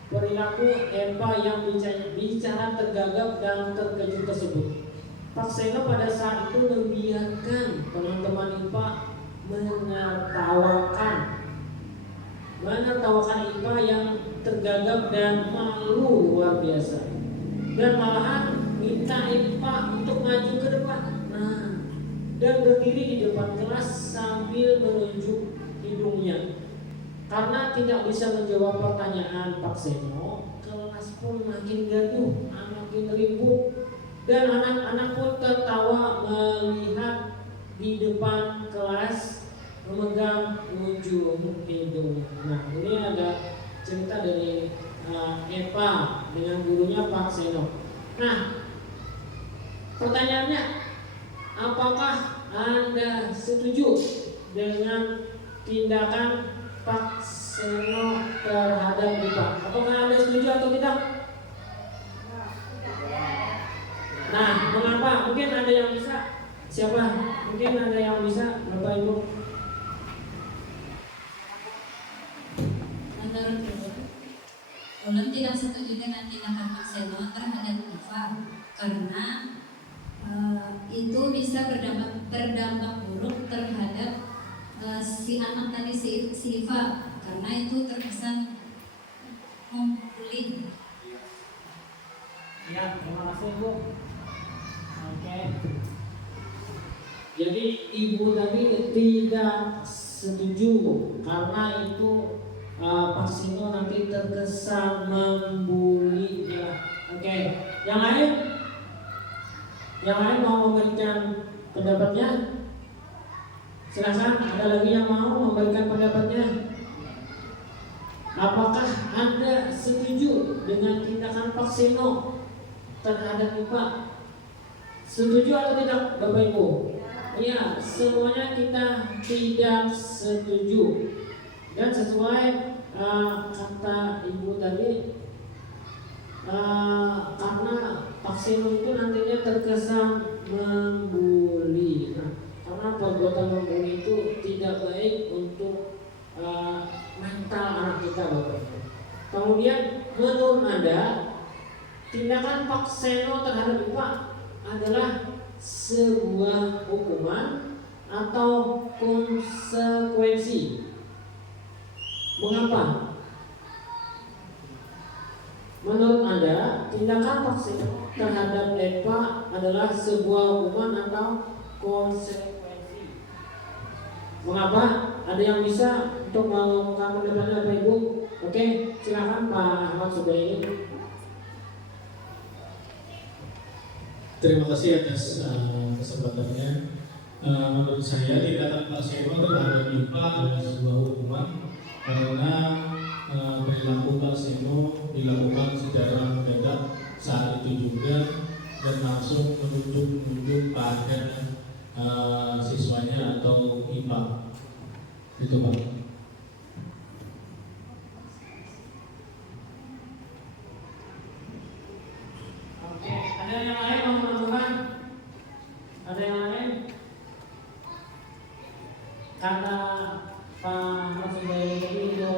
perilaku IPA yang bicara tergagap dan terkejut tersebut. Pak Seno pada saat itu membiarkan teman-teman IPA menertawakan IPA yang tergagap dan malu luar biasa, dan malahan minta IPA untuk maju ke depan, dan berdiri di depan kelas sambil menunjuk hidungnya. Karena tidak bisa menjawab pertanyaan Pak Seno, kelas pun makin gaduh, makin ribut, dan anak-anak pun tertawa melihat di depan kelas memegang ujung hidung. Nah, ini ada cerita dari Eva dengan gurunya Pak Seno. Nah, pertanyaannya, apakah Anda setuju dengan tindakan Pak Seno terhadap IPA? Apakah Anda setuju atau tidak? Nah, mengapa? Mungkin ada yang bisa. Siapa? Mungkin ada yang bisa, Bapak Ibu. Menurut Ulun tidak setuju dengan tindakan Pak Seno terhadap IPA karena itu bisa berdampak buruk terhadap si anak tadi, si IPA, karena itu terkesan membuli. Ya, terima kasih Bu. Oke. Jadi Ibu tadi tidak setuju karena itu Pak Seno nanti terkesan membuli ya. Oke. Yang lain? Yang lain mau memberikan pendapatnya? Silakan, ada lagi yang mau memberikan pendapatnya? Apakah Anda setuju dengan tindakan Pak Seno terhadap IPA? Setuju atau tidak, Bapak Ibu? Ya, semuanya kita tidak setuju. Dan sesuai kata Ibu tadi, karena Pak Seno itu nantinya terkesan membuli. Nah, karena perbuatan membuli itu tidak baik untuk mental anak kita, Bapak Ibu. Kemudian menurut Anda, tindakan Pak Seno terhadap IPA adalah sebuah hukuman atau konsekuensi? Mengapa? Menurut Anda, tindakan Pak Seno terhadap IPA adalah sebuah hukuman atau konsekuensi? Mengapa? Ada yang bisa untuk mengungkapkan pendapatnya, Bapak Ibu? Oke, silakan Pak Ahmad Subaini. Terima kasih atas kesempatannya. Menurut saya tindakan Pak Seno terhadap IPA adalah sebuah hukuman karena perilaku Pak Seno dilakukan secara mendadak saat itu juga dan langsung menunjuk pada siswanya atau IPA. Itu Pak. Oke, ada yang lain teman-teman? Ada yang lain? Kata Pak Masudari tadi itu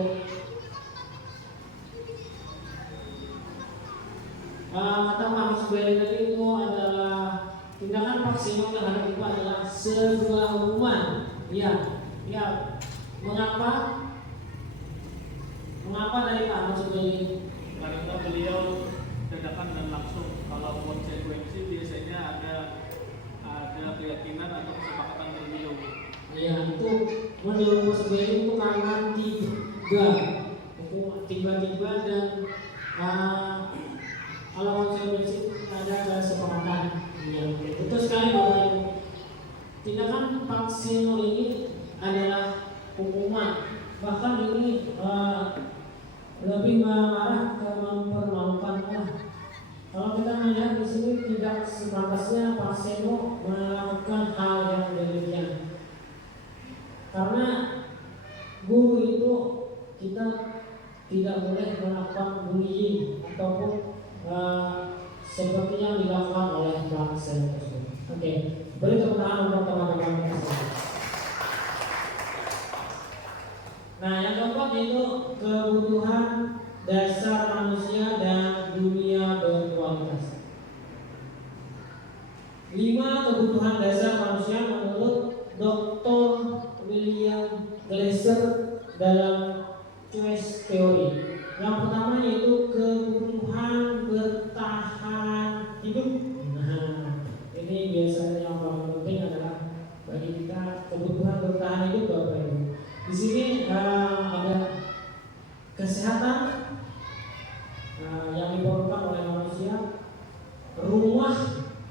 kata Pak Masudari tadi itu adalah tindakan maksimal terhadap itu adalah sebuah hukuman. Iya, iya. Mengapa? Mengapa dari Pak Masudari? Karena beliau dadakan dan langsung. Kalau konsekuensi biasanya ada keyakinan atau kesepakatan terlebih dahulu. Ya itu menurut Masudari itu karena tiba-tiba dan kalau konsekuensi ada kesepakatan. Ya, betul sekali Bapak Ibu. Tindakan vaksin ini adalah hukuman. Bahkan ini lebih mengarah ke mempermalukan Allah. Kalau kita melihat di sini tidak sepantasnya Pak Seno melakukan hal yang demikian. Karena guru itu kita tidak boleh melakukan bullying ataupun seperti yang dilakukan oleh Pak Seno tersebut. Oke, beri tepuk tangan untuk teman-teman tersebut. Nah, yang keempat itu kebutuhan dasar manusia dan dunia berkualitas. 5 kebutuhan dasar manusia menurut Dr. William Glasser dalam choice theory. Yang pertama yaitu kebutuhan bertahan hidup. Nah, ini biasanya yang paling penting adalah bagi kita kebutuhan bertahan hidup Bapak Ibu. Di sini ada kesehatan yang diperlukan oleh manusia, rumah.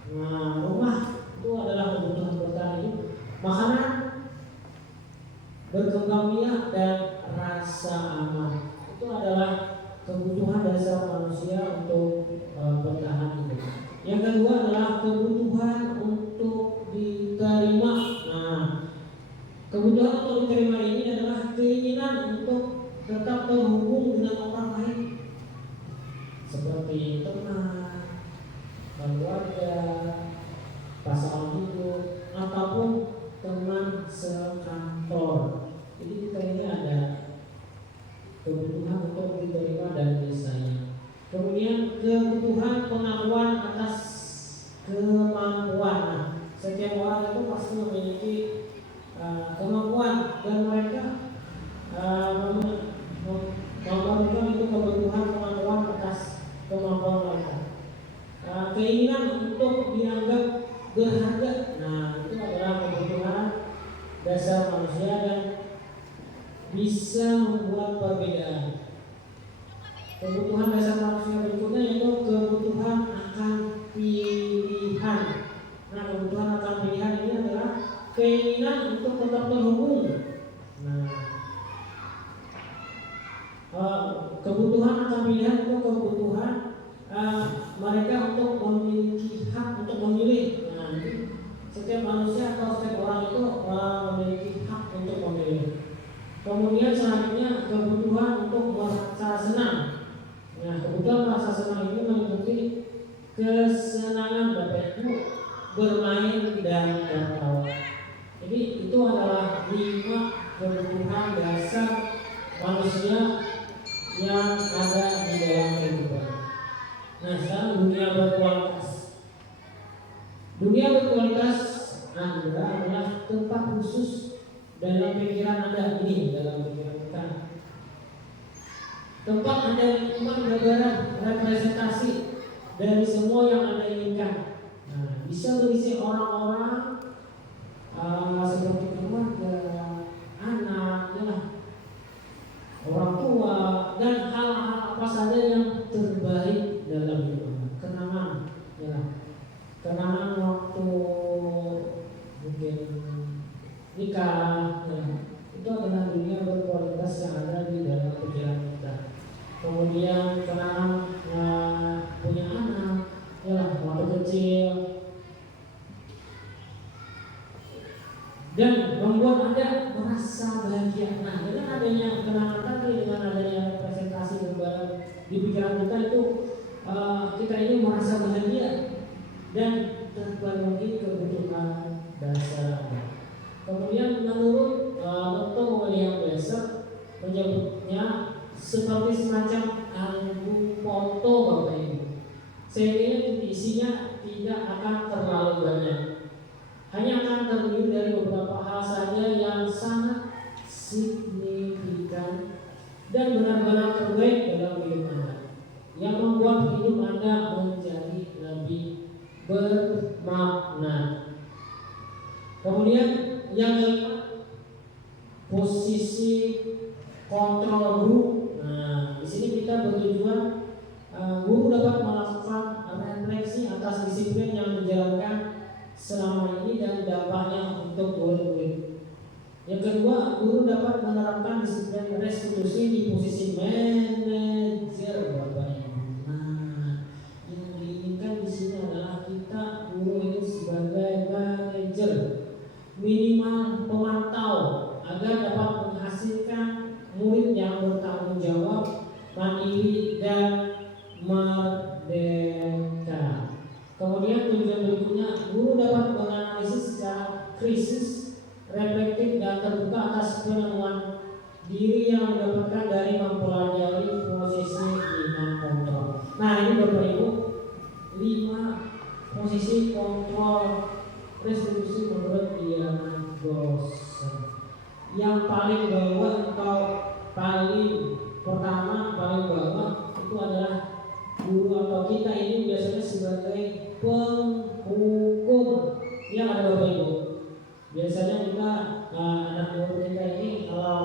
Nah, rumah itu adalah kebutuhan bertahan hidup, makanan, berkembang biak dan rasa aman. Itu adalah kebutuhan dasar manusia untuk bertahan hidup. Yang kedua adalah kebutuhan untuk diterima. Nah, kebutuhan untuk diterima ini adalah keinginan untuk tetap terhubung dengan orang lain, seperti teman, keluarga, pasangan hidup, ataupun teman sekantor. Jadi kita ini ada kebutuhan untuk diterima dan disayang. Kemudian kebutuhan pengakuan atas kemampuan. Nah, setiap orang itu pasti memiliki kemampuan dan mereka memerlukan itu kebutuhan pengakuan atas kemampuan mereka. Keinginan untuk dianggap berharga. Nah, itu adalah kebutuhan dasar manusia dan bisa membuat perbedaan. Kebutuhan dasar manusia berikutnya yaitu kebutuhan akan pilihan. Nah, kebutuhan akan pilihan ini adalah keinginan untuk tetap terhubung. Nah, kebutuhan akan pilihan itu kebutuhan mereka untuk memiliki hak untuk memilih. Nah, setiap manusia atau setiap orang itu memiliki hak untuk memilih. Kemudian selanjutnya kebutuhan untuk merasa senang. Nah, kebutuhan merasa senang ini meliputi kesenangan Bapak Ibu bermain dan bertawa. Jadi itu adalah 5 kebutuhan dasar manusia yang ada di dalam kehidupan. Nah, sekarang dunia berkualitas. Dunia berkualitas adalah tempat khusus dalam pikiran Anda ini, dalam pikiran kita. Tempat Anda menemukan gambaran representasi dari semua yang Anda inginkan. Nah, bisa berisi orang-orang seperti keluarga, anak, ya, orang tua, dan hal-hal apa saja yang terbaik dalam hidup. Kenangan, ya, kenangan waktu mungkin nikah, ya, itu itu adalah dunia berkualitas yang ada di dalam pikiran kita. Kemudian karena punya anak, ya waktu kecil, dan membuat Anda merasa bahagia. Nah, dengan adanya kenangan tadi, dengan adanya representasi gambaran di pikiran kita itu, kita ini merasa bahagia dan terpenuhi kebutuhan dasar. Kemudian menurut Dr. William Glasser menyebutnya seperti semacam album foto Bapak Ibu, sehingga isinya tidak akan terlalu banyak. Hanya akan terdiri dari beberapa hal saja yang sangat signifikan dan benar-benar terbaik dalam hidup Anda, yang membuat hidup Anda menjadi lebih bermakna. Kemudian yang kelima, posisi kontrol guru. Nah, di sini kita bertujuan guru dapat melakukan refleksi atas disiplin yang dijalankan selama ini dan dampaknya untuk murid-murid. Yang kedua, guru dapat menerapkan disiplin restitusi di posisi manajer, Bapak Ibu. Nah, yang diinginkan di sini adalah kita guru ini sebagai manajer, minimal pemantau, agar dapat menghasilkan murid yang bertanggung jawab, mandiri dan merdeka. Kemudian tujuan berikutnya, guru dapat menganalisis secara krisis, reflektif dan terbuka atas penemuan diri yang didapatkan dari mempelajari posisi 5 kontrol. Nah, ini Bapak Ibu, 5 posisi kontrol restitusi menurut Diana Gosser. Yang paling bawah atau paling pertama, paling bawah itu adalah guru atau kita ini biasanya sebagai penghukum. Yang ada Bapak Ibu, biasanya kita anak murid kita ini kalau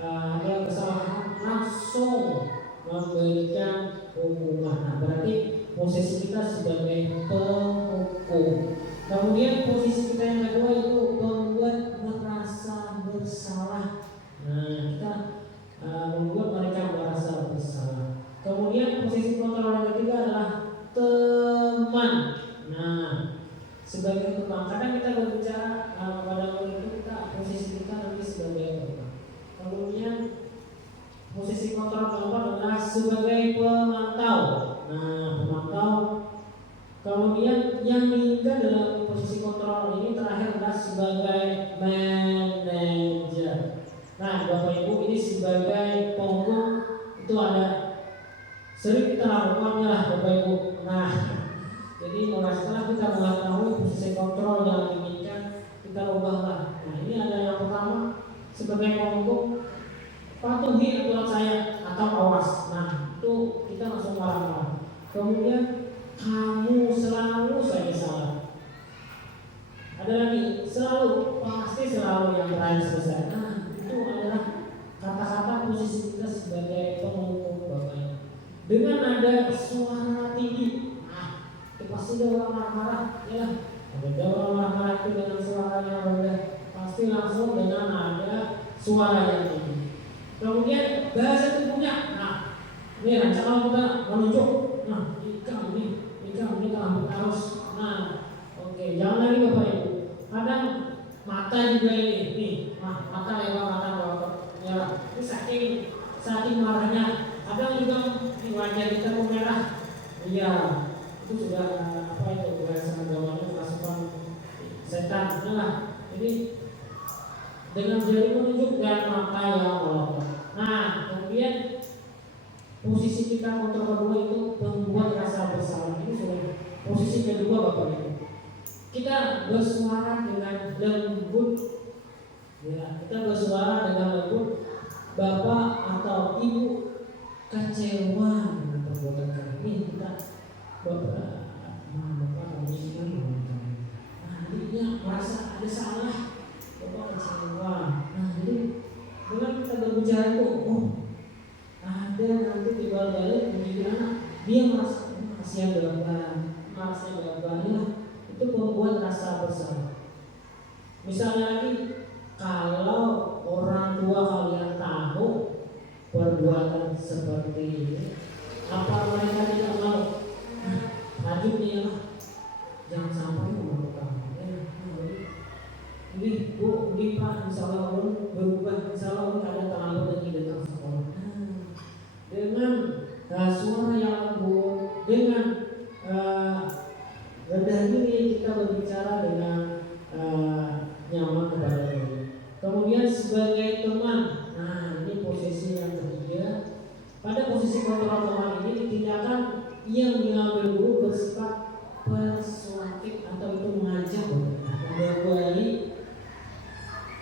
ada kesalahan langsung memberikan hukuman. Nah, berarti posisi kita sebagai penghukum. Kemudian posisi kita yang kedua itu membuat merasa bersalah. Nah, kita membuat mereka merasa bersalah. Kemudian posisi kontrol yang ketiga adalah teman. Nah, sebagai teman, kadang kita berbicara pada murid kita, posisi kita nanti sebagai teman. Kemudian posisi kontrol keempat adalah sebagai pemantau. Nah, pemantau. Kemudian yang diinginkan dalam posisi kontrol ini terakhir adalah sebagai manajer. Nah, Bapak Ibu, ini sebagai penghukum itu ada sering kita lakukannya lah Bapak Ibu. Nah, jadi setelah kita mengetahui posisi kontrol yang diinginkan, kita ubahlah. Nah, ini ada yang pertama sebagai penghukum, patuhi aturan saya atau awas. Nah, itu kita langsung marah-marah. Kemudian kamu selalu saja salah. Ada lagi, selalu, pasti selalu yang terakhir selesai. Nah, itu adalah kata-kata posisi kita sebagai penghukum Bapak Ibu. Dengan ada suara tinggi, nah, itu pasti ada orang marah-marah, ya. Ada orang marah-marah itu dengan suara yang rendah, pasti langsung dengan ada suara yang tinggi. Kemudian bahasa tubuhnya, nah, ini rancang kalau kita menunjuk, nah, ini harus, nah, oke, jangan lagi Bapak Ibu. Kadang mata juga ini, nih, nah, mata lewat mata bawah, ya, ini saking marahnya. Kadang juga di wajah kita merah, iya, itu sudah apa itu bahasa agamanya kemasukan setan, nah, ini dengan jari menunjuk dan mata yang melotot. Nah, kemudian posisi kita kontrol kedua itu membuat rasa bersalah. Ini sudah posisi kedua Bapak Ibu. Kita bersuara dengan lembut, ya, kita bersuara dengan lembut. Bapak atau Ibu kecewa dengan perbuatan kami, kita bapak menginginkan. Nah, dia merasa ada salah, bapak kecewa. Nah, jadi dengan kita berbicara itu, ada nanti timbal balik menjadi anak, dia merasa kasihan bapak, ya, itu membuat rasa bersalah. Misalnya lagi, kalau orang tua kalian tahu perbuatan seperti ini, apa mereka tidak mau? Lanjut nih ya, jangan sampai melakukan. Ini bu, ini pak, insya Allah ulun berubah, insya Allah ulun ada terlalu lagi datang sekolah. Dengan suara yang lembut, dengan rendah diri kita berbicara dengan nyaman kepada Allah. Kemudian sebagai teman, nah ini posisi yang ketiga. Pada posisi kontrol teman ini tindakan yang diambil guru bersifat persuasif atau itu mengajak kembali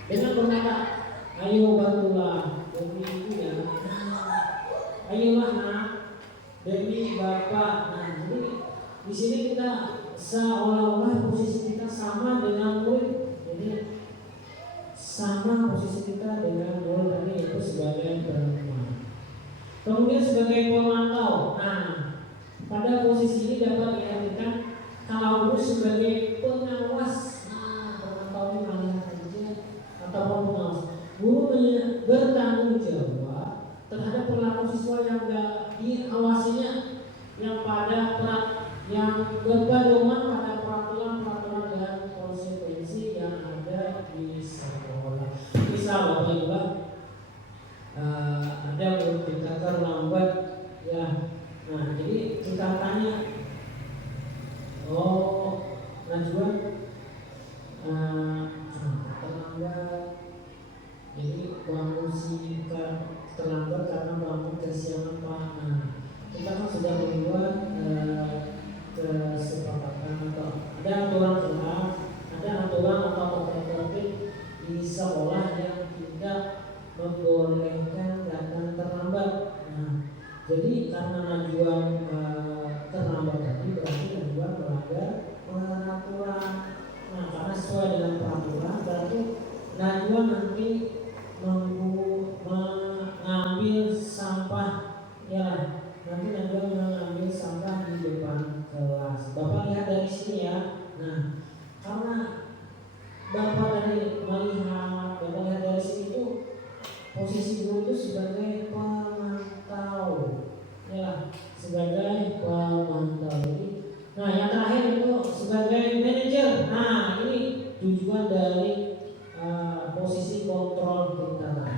dengan berkata, ayo bantulah demi ibu ya, ayolah nak demi bapak. Nah jadi di sini kita seolah-olah posisi kita sama dengan murid, jadi sama posisi kita dengan murid tadi itu sebagai perempuan. Kemudian sebagai pemantau, nah pada posisi ini dapat diartikan kalau guru sebagai pengawas, nah pemantau ini melihat saja ataupun pengawas. Guru bertanggung jawab terhadap perilaku siswa yang diawasinya, yang pada yang berpedoman pada peraturan dan konsekuensi yang ada di sekolah. Misal Bapak Ibu, ada murid kita terlambat ya. Nah jadi kita tanya, oh Najwa terlambat, jadi bangun si terlambat karena bangun kesiangan Pak. Nah kita kan sudah membuat kesepakatan atau ada aturan kelas, ada aturan atau tertib di sekolah yang tidak membolehkan datang terlambat. Nah, jadi karena Najwa terlambat tadi berarti Najwa melanggar peraturan. Nah, karena sesuai dengan peraturan berarti Najwa nanti mengambil sampah ya. Nanti Najwa mengambil sampah di depan kelas. Bapak lihat dari sini ya. Nah, karena Bapak dari melihat, Bapak lihat dari sini itu posisi guru itu sebagai pemantau, ya, sebagai pemantau. Nah, yang terakhir itu sebagai manajer. Nah, ini tujuan dari posisi kontrol kita.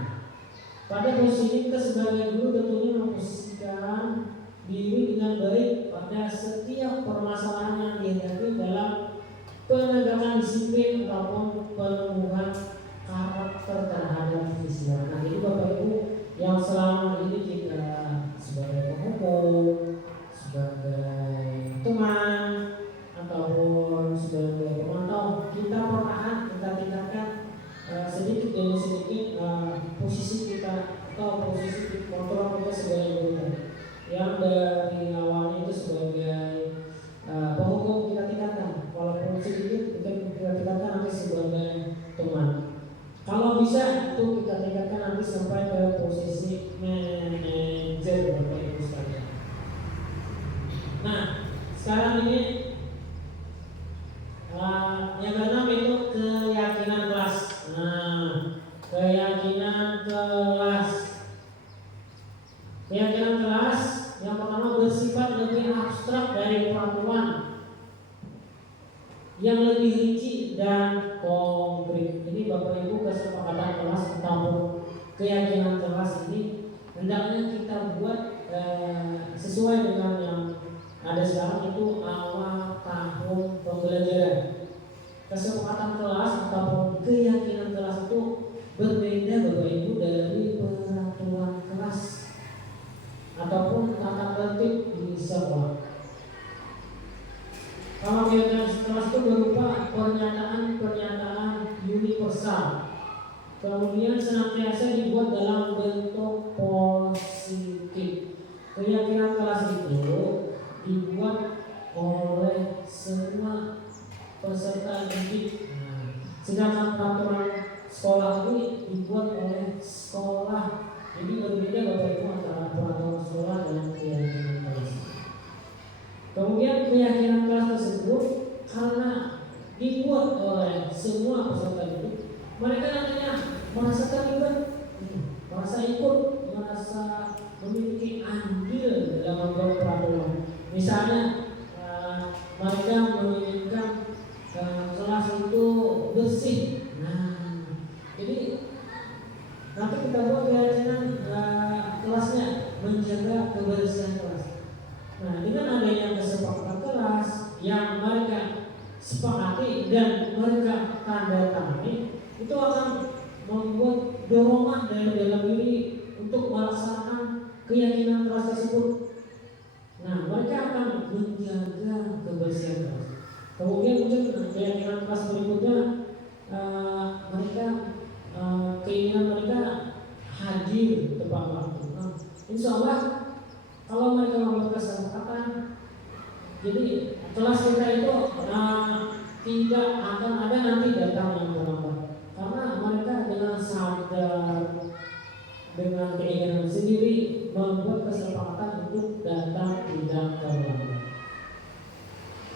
Pada posisi kita sebagai guru tentunya memposisikan diri dengan baik pada setiap permasalahan yang dihadapi dalam penegakan disiplin ataupun penumbuhan karakter terhadap siswa. Nah, jadi Bapak Ibu yang selama ini kita sebagai penghukum, sebagai teman ataupun sebagai pemantau, kita perlahan kita tingkatkan sedikit demi sedikit posisi kita atau posisi kontrol kita sebagai guru. Yang dari awalnya itu sebagai penghukum kita tingkatkan, walaupun sedikit kita tingkatkan nanti sebagai teman. Kalau bisa itu kita tingkatkan nanti sampai ke posisi manajer Bapak Ibu sekalian. Nah, sekarang ini yang keenam itu keyakinan kelas. Nah, keyakinan kelas. Keyakinan kelas yang pertama bersifat lebih abstrak dari peraturan, yang lebih rinci dan konkret. Ini Bapak Ibu kesepakatan kelas ataupun keyakinan kelas ini hendaknya kita buat sesuai dengan yang ada sekarang itu awal tahun pembelajaran. Kesepakatan kelas ataupun keyakinan kelas itu berbeda Bapak Ibu dari peraturan kelas ataupun tata tertib di sekolah. Kalau keyakinan kelas itu berupa pernyataan-pernyataan universal, kemudian senantiasa dibuat dalam bentuk positif. Keyakinan kelas itu dibuat oleh semua peserta didik. Sedangkan peraturan sekolah ini dibuat oleh sekolah. Jadi berbeda Bapak Ibu antara peraturan sekolah dan keyakinan kelas. Kemudian keyakinan kelas tersebut karena dibuat oleh semua peserta didik, mereka nantinya merasakan kan merasa ikut, merasa memiliki andil dalam membuat peraturan. Misalnya mereka menginginkan kelas itu bersih. Nah, jadi nanti kita buat keyakinan kelasnya menjaga kebersihan kelas. Nah, dengan adanya kesepakatan kelas yang mereka sepakati dan mereka tanda tangani, itu akan membuat dorongan dari dalam diri untuk melaksanakan keyakinan kelas tersebut. Nah, mereka akan menjaga kebersihan kelas. Kemudian mungkin keyakinan kelas berikutnya, mereka keinginan mereka hadir tepat waktu. Nah, insya Allah kalau mereka membuat kesepakatan, jadi kelas kita itu tidak akan ada nanti datang yang terlambat, karena mereka dengan sadar, dengan keinginan sendiri membuat kesepakatan untuk datang tidak terlambat.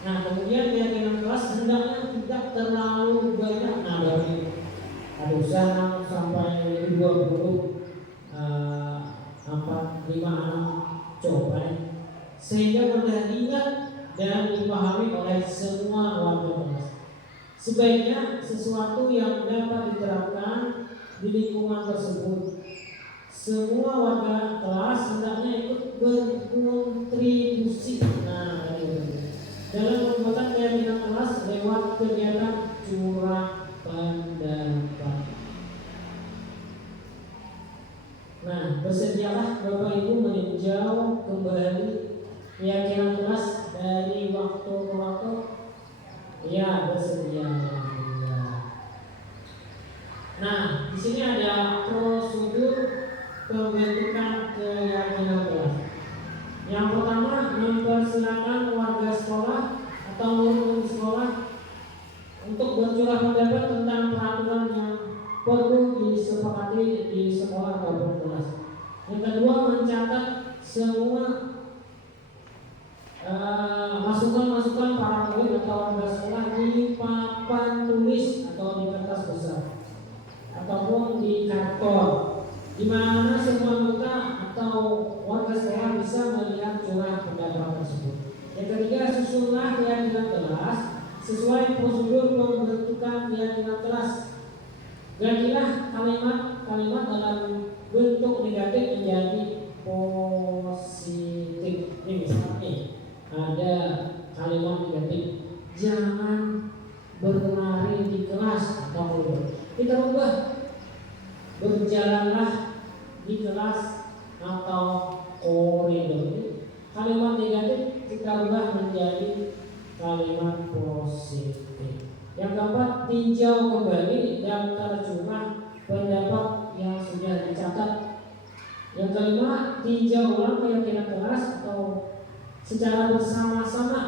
Nah, kemudian keyakinan kelas hendaknya tidak terlalu banyak. Nah, dari ratusan sampai 20 4, 5, 6 coba, sehingga mudah diingat dan dipahami oleh semua warga kelas. Sebaiknya sesuatu yang dapat diterapkan di lingkungan tersebut. Semua warga kelas hendaknya ikut berkontribusi. Nah, dalam pembuatan keyakinan kelas lewat kegiatan curah pendapat. Nah, bersedialah Bapak Ibu meninjau kembali keyakinan kelas dari waktu ke waktu. Ya, bersedia. Nah, di sini ada prosedur pembentukan keyakinan kelas. Yang pertama, mempersilakan warga sekolah atau murid sekolah untuk bercurah pendapat tentang peraturan yang perlu disepakati di sekolah ataupun kelas. Yang kedua, mencatat semua masukan-masukan para murid atau warga sekolah di papan tulis atau di kertas besar ataupun di karton, di mana semua anggota atau warga sekolah bisa melihat curah pendapat tersebut. Yang ketiga, susunlah keyakinan kelas sesuai prosedur pembentukan keyakinan kelas. Gantilah kalimat-kalimat dalam bentuk negatif menjadi positif. Ini misalnya ada kalimat negatif, jangan berlari di kelas atau koridor. Kita ubah, berjalanlah di kelas atau koridor. Kalimat negatif kita ubah menjadi kalimat positif. Yang keempat, tinjau kembali daftar curah pendapat yang sudah dicatat. Yang kelima, tinjau ulang keyakinan kelas atau secara bersama-sama.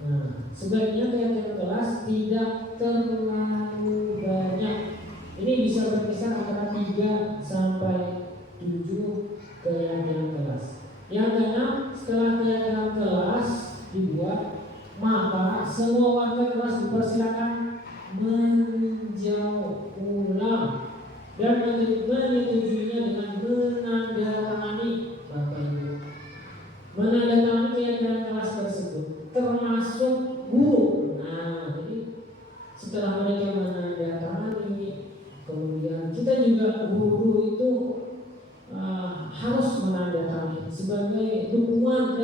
Nah, sebaiknya keyakinan kelas tidak terlalu banyak. Ini bisa berkisar antara 3 sampai 7 keyakinan kelas. Yang keenam, setelah keyakinan kelas dibuat, maka semua warga kelas dipersilakan menjawab ulang dan menyetujuinya dengan menandatangani. Bapak Ibu, menandatangani keyakinan kelas tersebut termasuk guru. Nah, jadi setelah mereka menandatangani, kemudian kita juga guru itu harus menandatangani sebagai dukungan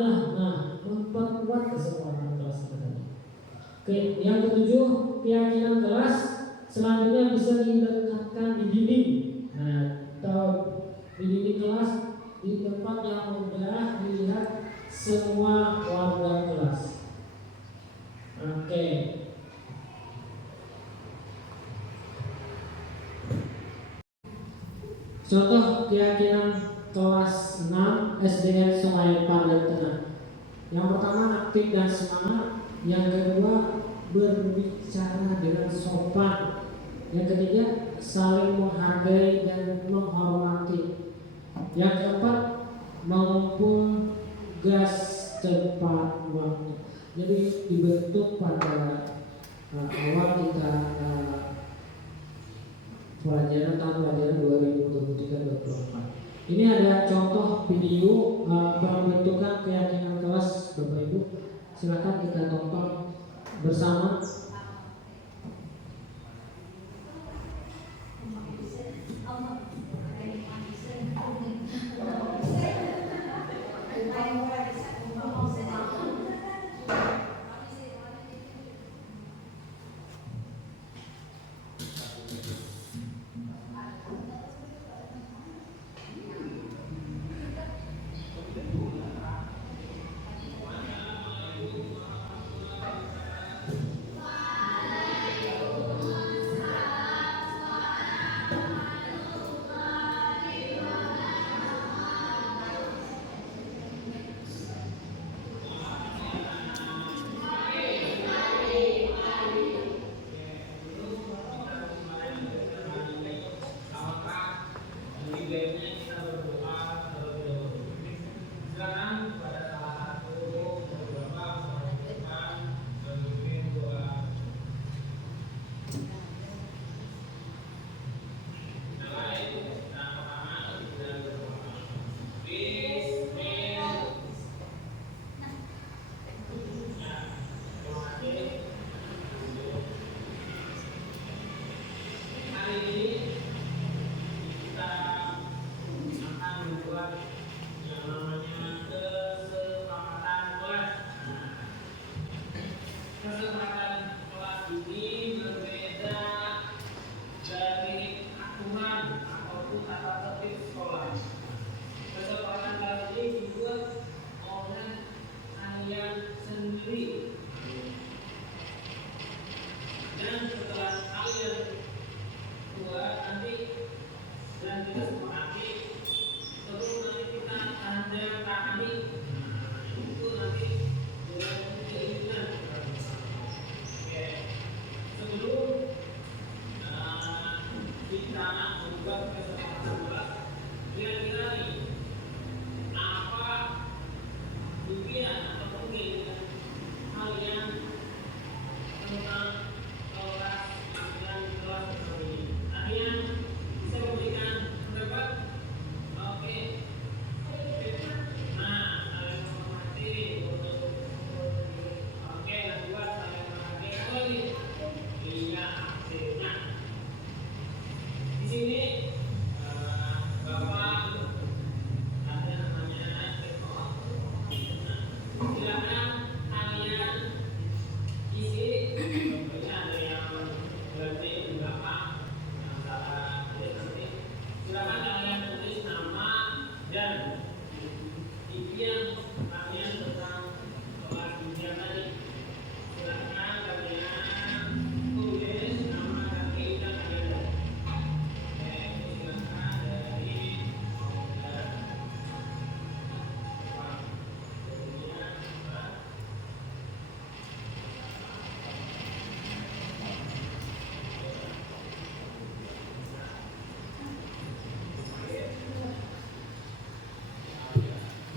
memperkuat kesepakatan kelas kita. Yang ketujuh, keyakinan kelas selanjutnya bisa diletakkan di dinding, atau di dinding kelas di tempat yang mudah dilihat semua warga kelas. Oke. Contoh keyakinan kelas 6 SDN Sungai Pandan Tengah. Yang pertama, aktif dan semangat. Yang kedua, berbicara dengan sopan. Yang ketiga, saling menghargai dan menghormati. Yang keempat, mengumpul gas tepat waktu. Jadi dibentuk pada awal kita pelajaran tahun pelajaran 2023-2024. Ini ada contoh video pembentukan keyakinan kelas Bapak Ibu. Silakan kita tonton bersama.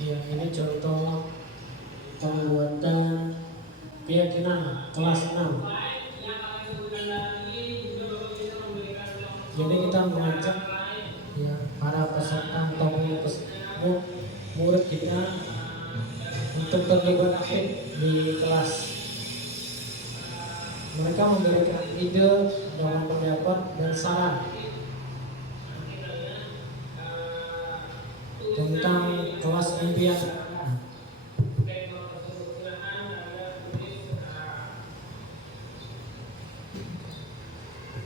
Ya, ini contoh pembuatan keyakinan kelas 6. Jadi kita mengajak ya para peserta atau murid kita untuk terlibat aktif di kelas. Mereka memberikan ide dengan pendapat dan saran tentang kelas impian.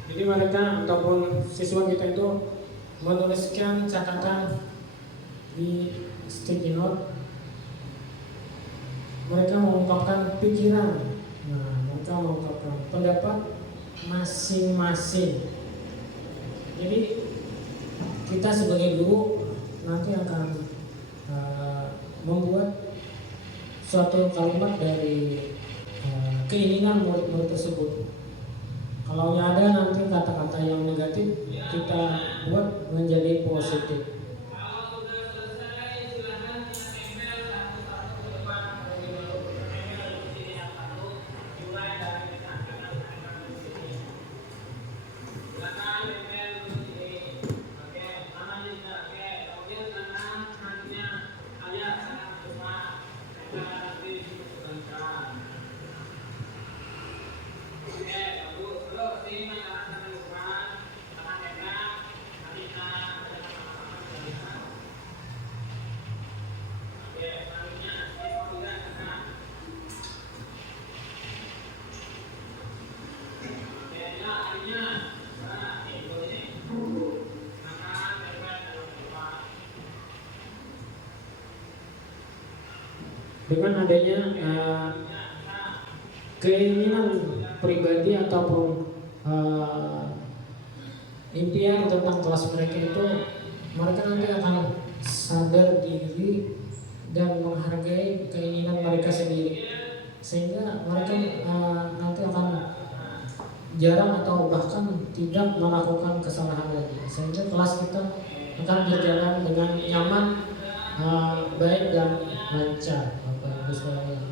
Jadi mereka ataupun siswa kita itu menuliskan catatan di sticky note. Mereka mengungkapkan pikiran, mereka mengungkapkan pendapat masing-masing. Jadi kita sebagai guru nanti akan membuat suatu kalimat dari keinginan murid-murid tersebut. Kalau ada nanti kata-kata yang negatif, kita buat menjadi positif. dengan adanya keinginan pribadi ataupun impian tentang kelas mereka itu, mereka nanti akan sadar diri dan menghargai keinginan mereka sendiri, sehingga mereka nanti akan jarang atau bahkan tidak melakukan kesalahan lagi, sehingga kelas kita akan berjalan dengan nyaman, baik dan lancar. Bapak Ibu sekalian.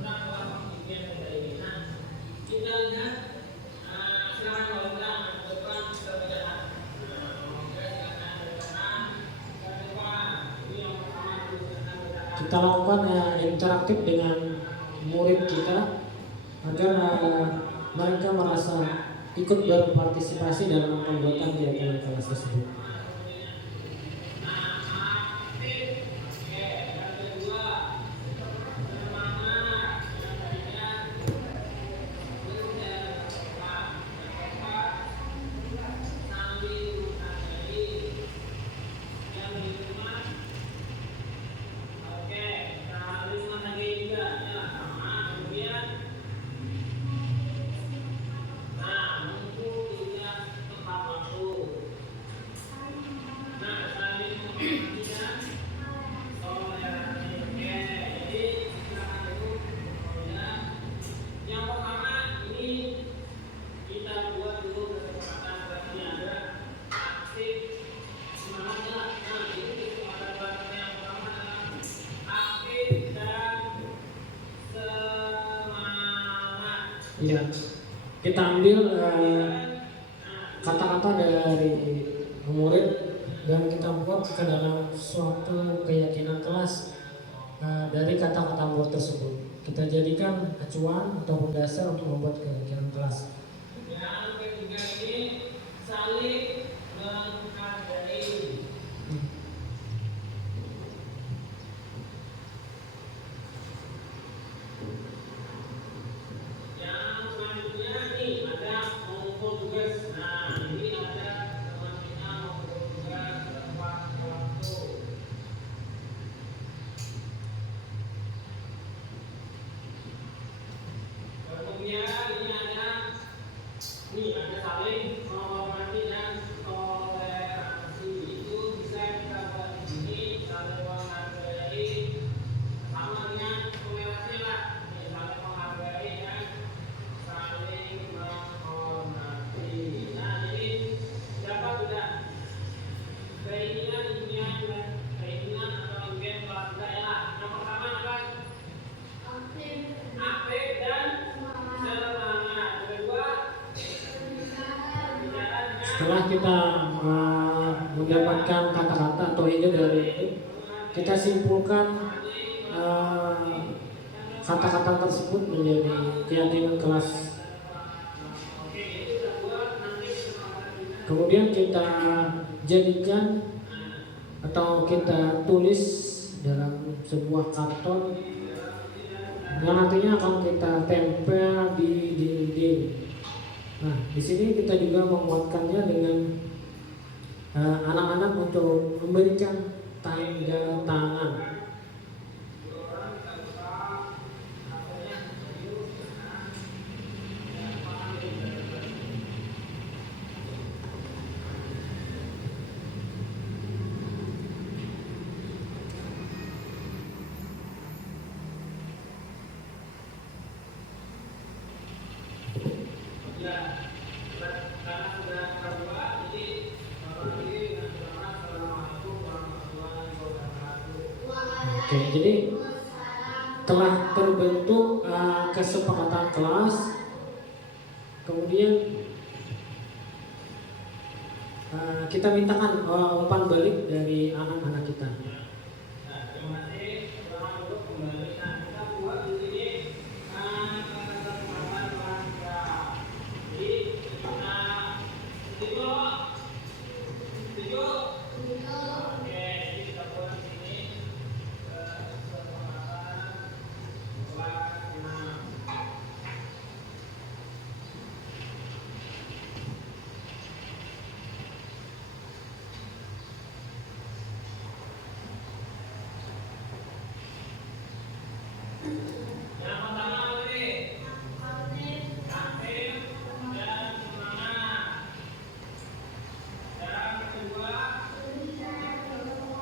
Kita lakukan interaktif dengan murid kita agar mereka merasa ikut berpartisipasi dalam pembuatan kegiatan kelas tersebut. Ya, kita ambil kata-kata dari murid dan kita buat ke dalam suatu keyakinan kelas dari kata-kata murid tersebut. Kita jadikan acuan atau dasar untuk membuat keyakinan kelas. Yang ketiga ini saling menghargai. Ada saling menghormati dan toleransi. Itu bisa kita buat di sini, saling menghargai sama dengan toleransi lah. Saling menghargai dan saling menghormati. Nah, jadi dapat tidak keinginan dunia dan keinginan atau impian kelas kita ya. Yang pertama apa? Aktif dan semangat. Kedua, setelah kita mendapatkan kata-kata atau ide dari itu, kita simpulkan kata-kata tersebut menjadi keyakinan kelas. Kemudian kita jadikan atau kita tulis dalam sebuah karton yang nantinya akan kita tempel di dinding. Nah, di sini kita juga menguatkannya dengan anak-anak untuk memberikan tanda tangan. Oke, jadi telah terbentuk kesepakatan kelas, kemudian kita mintakan umpan balik dari anak-anak kita.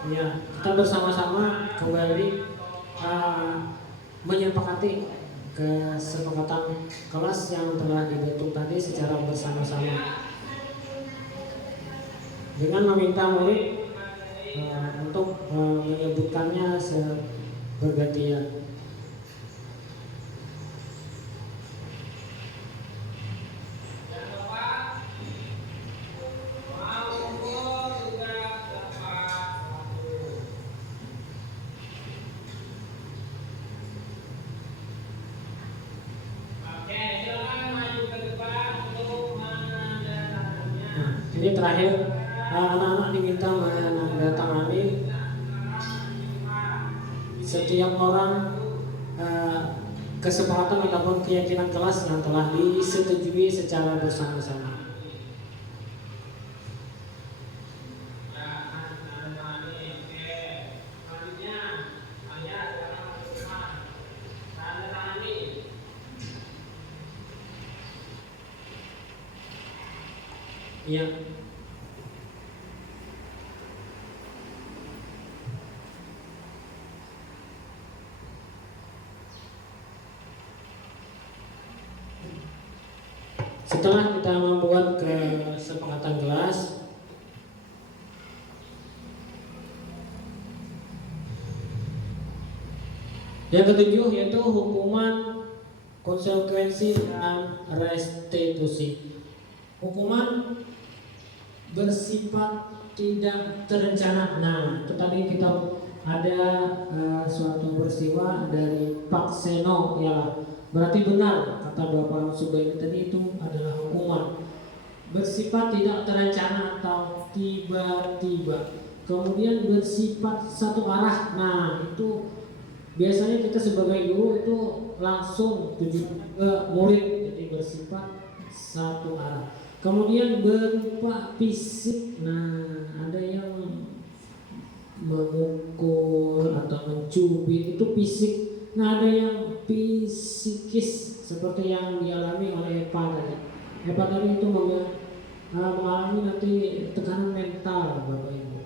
Ya, kita bersama-sama kembali menyepakati kesepakatan kelas yang telah dibentuk tadi secara bersama-sama dengan meminta murid untuk menyebutkannya bergantian. Jadi terakhir anak-anak diminta menandatangani setiap orang kesepakatan ataupun keyakinan kelas yang telah disetujui secara bersama-sama. Iya. Setelah kita membuat kesepakatan kelas, yang ketujuh yaitu hukuman, konsekuensi, dan restitusi. Hukuman bersifat tidak terencana. Nah, itu tadi kita ada suatu peristiwa dari Pak Seno, ya berarti benar kata Bapak Subaini tadi, itu adalah hukuman bersifat tidak terencana atau tiba-tiba. Kemudian bersifat satu arah. Nah, itu biasanya kita sebagai guru itu langsung tujuan ke murid, jadi bersifat satu arah. Kemudian berupa fisik. Nah, ada yang memukul atau mencubit, itu fisik. Nah, ada yang psikis seperti yang dialami oleh Eva tadi. Eva tadi itu mengalami nanti tekanan mental, Bapak Ibu.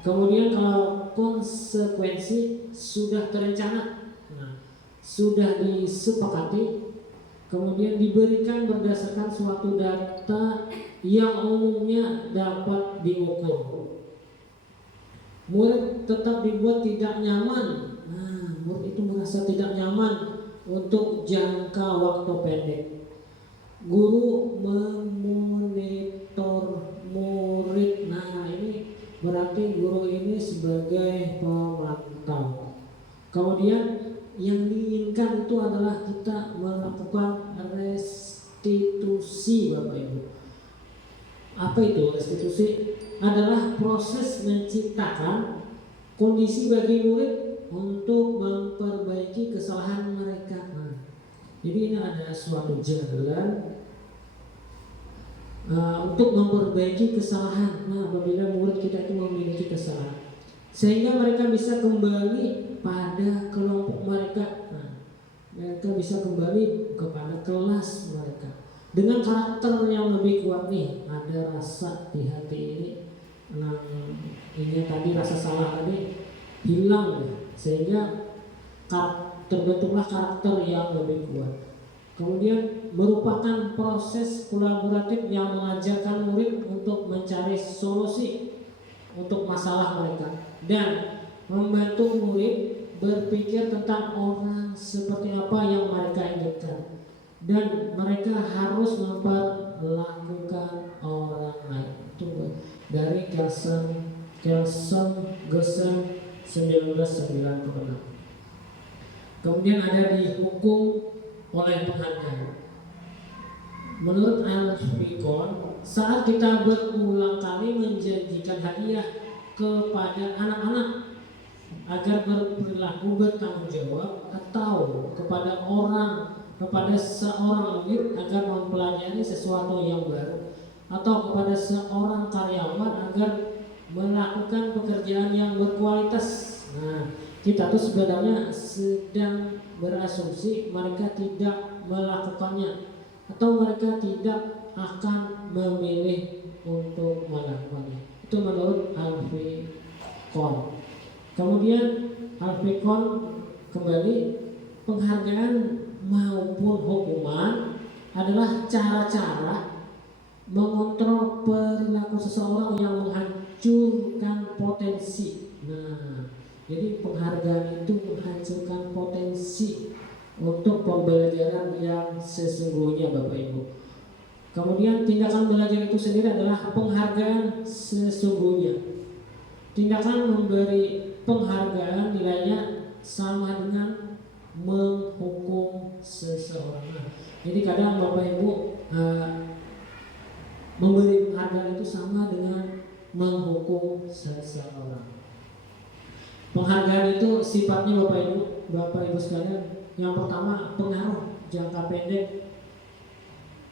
Kemudian kalau konsekuensi sudah terencana, nah, sudah disepakati, kemudian diberikan berdasarkan suatu data yang umumnya dapat diukur. Murid tetap dibuat tidak nyaman. Nah, murid itu merasa tidak nyaman untuk jangka waktu pendek. Guru memonitor murid. Nah, ini berarti guru ini sebagai pemantau. Kemudian yang diinginkan itu adalah kita melakukan restitusi, Bapak Ibu. Apa itu restitusi? Adalah proses menciptakan kondisi bagi murid untuk memperbaiki kesalahan mereka. Nah, jadi ini ada suatu jalan untuk memperbaiki kesalahan. Nah, apabila murid kita itu memiliki kesalahan, sehingga mereka bisa kembali pada kelompok mereka. Nah, mereka bisa kembali kepada kelas mereka dengan karakter yang lebih kuat nih. Ada rasa di hati ini, nah, ini tadi rasa salah tadi hilang ya, sehingga terbentuklah karakter yang lebih kuat. Kemudian merupakan proses kolaboratif yang mengajarkan murid untuk mencari solusi untuk masalah mereka dan membantu murid berpikir tentang orang seperti apa yang mereka inginkan, dan mereka harus memperlakukan orang lain. Itu dari Kelsen Gesen 1996. Kemudian ada dihukum oleh pengajar. Menurut Alfikon, saat kita berulang kali menjanjikan hadiah kepada anak-anak agar berperilaku bertanggung jawab, atau kepada seorang murid agar mempelajari sesuatu yang baru, atau kepada seorang karyawan agar melakukan pekerjaan yang berkualitas. Nah, kita tuh sebenarnya sedang berasumsi mereka tidak melakukannya, atau mereka tidak akan memilih untuk melakukannya. Itu menurut Alfikon. Kemudian Alpikon kembali, penghargaan maupun hukuman adalah cara-cara mengontrol perilaku seseorang yang menghancurkan potensi. Nah, jadi penghargaan itu menghancurkan potensi untuk pembelajaran yang sesungguhnya, Bapak Ibu. Kemudian tindakan belajar itu sendiri adalah penghargaan sesungguhnya. Tindakan memberi penghargaan nilainya sama dengan menghukum seseorang. Nah, jadi kadang Bapak Ibu memberi penghargaan itu sama dengan menghukum seseorang. Penghargaan itu sifatnya Bapak Ibu sekalian, yang pertama pengaruh jangka pendek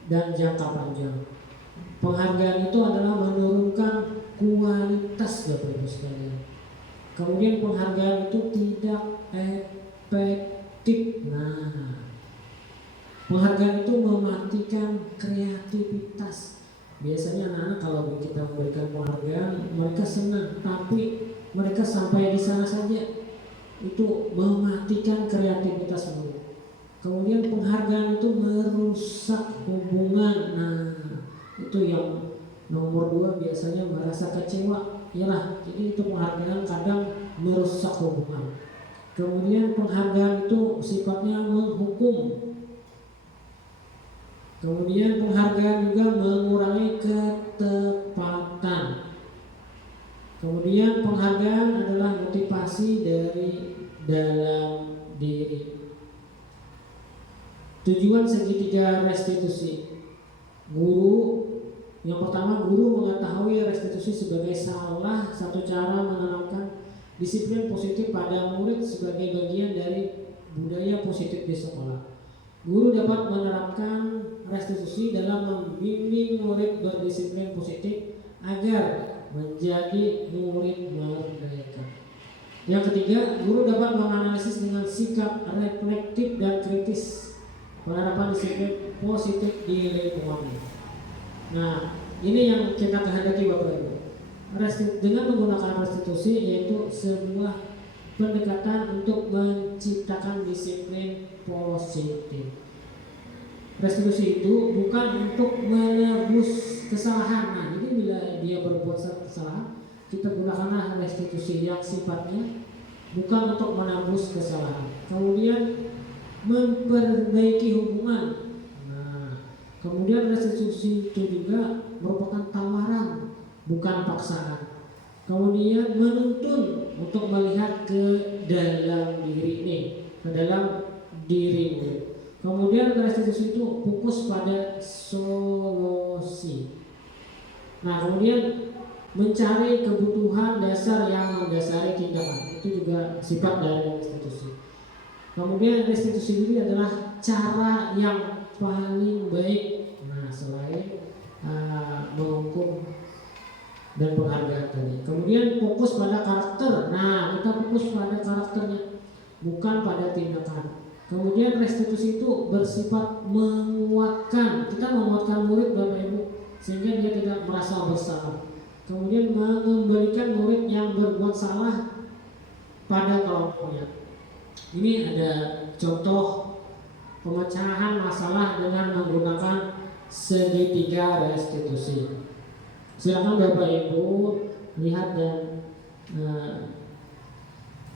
dan jangka panjang. Penghargaan itu adalah menurunkan kualitas, Bapak Ibu sekalian. Kemudian penghargaan itu tidak efektif. Nah, penghargaan itu mematikan kreativitas. Biasanya anak-anak kalau kita memberikan penghargaan, mereka senang, tapi mereka sampai di sana saja. Itu mematikan kreativitas mereka. Kemudian penghargaan itu merusak hubungan. Nah, itu yang nomor 2, biasanya merasa kecewa. Yalah, jadi itu penghargaan kadang merusak hubungan. Kemudian penghargaan itu sifatnya menghukum. Kemudian penghargaan juga mengurangi ketepatan. Kemudian penghargaan adalah motivasi dari dalam diri. Tujuan segitiga restitusi. Guru, yang pertama, guru mengetahui restitusi sebagai salah satu cara menanamkan disiplin positif pada murid sebagai bagian dari budaya positif di sekolah. Guru dapat menerapkan restitusi dalam membimbing murid berdisiplin positif agar menjadi murid merdeka. Yang ketiga, guru dapat menganalisis dengan sikap reflektif dan kritis penerapan disiplin positif di lingkungannya. Nah, ini yang kita kehendaki, Bapak Ibu. Dengan menggunakan restitusi, yaitu sebuah pendekatan untuk menciptakan disiplin positif. Restitusi itu bukan untuk menebus kesalahan. Nah, jadi bila dia berbuat kesalahan, kita gunakanlah restitusi yang sifatnya bukan untuk menebus kesalahan. Kemudian memperbaiki hubungan. Nah, kemudian restitusi itu juga merupakan tawaran, bukan paksaan. Kemudian menuntun untuk melihat ke dalam diri ini, ke dalam dirimu. Kemudian restitusi itu fokus pada solusi. Nah, kemudian mencari kebutuhan dasar yang mendasari tindakan, itu juga sifat dari restitusi. Kemudian restitusi ini adalah cara yang paling baik. Nah, selain menghukum dan penghargaan tadi. Kemudian fokus pada karakter. Nah, kita fokus pada karakternya, bukan pada tindakan. Kemudian restitusi itu bersifat menguatkan. Kita menguatkan murid, Bapak Ibu, sehingga dia tidak merasa bersalah. Kemudian mengembalikan murid yang berbuat salah pada kelompoknya. Ini ada contoh pemecahan masalah dengan menggunakan segitiga restitusi. Silakan Bapak Ibu lihat dan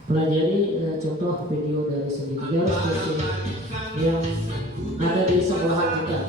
pelajari contoh video dari segitiga restitusi yang ada di sebelah kita.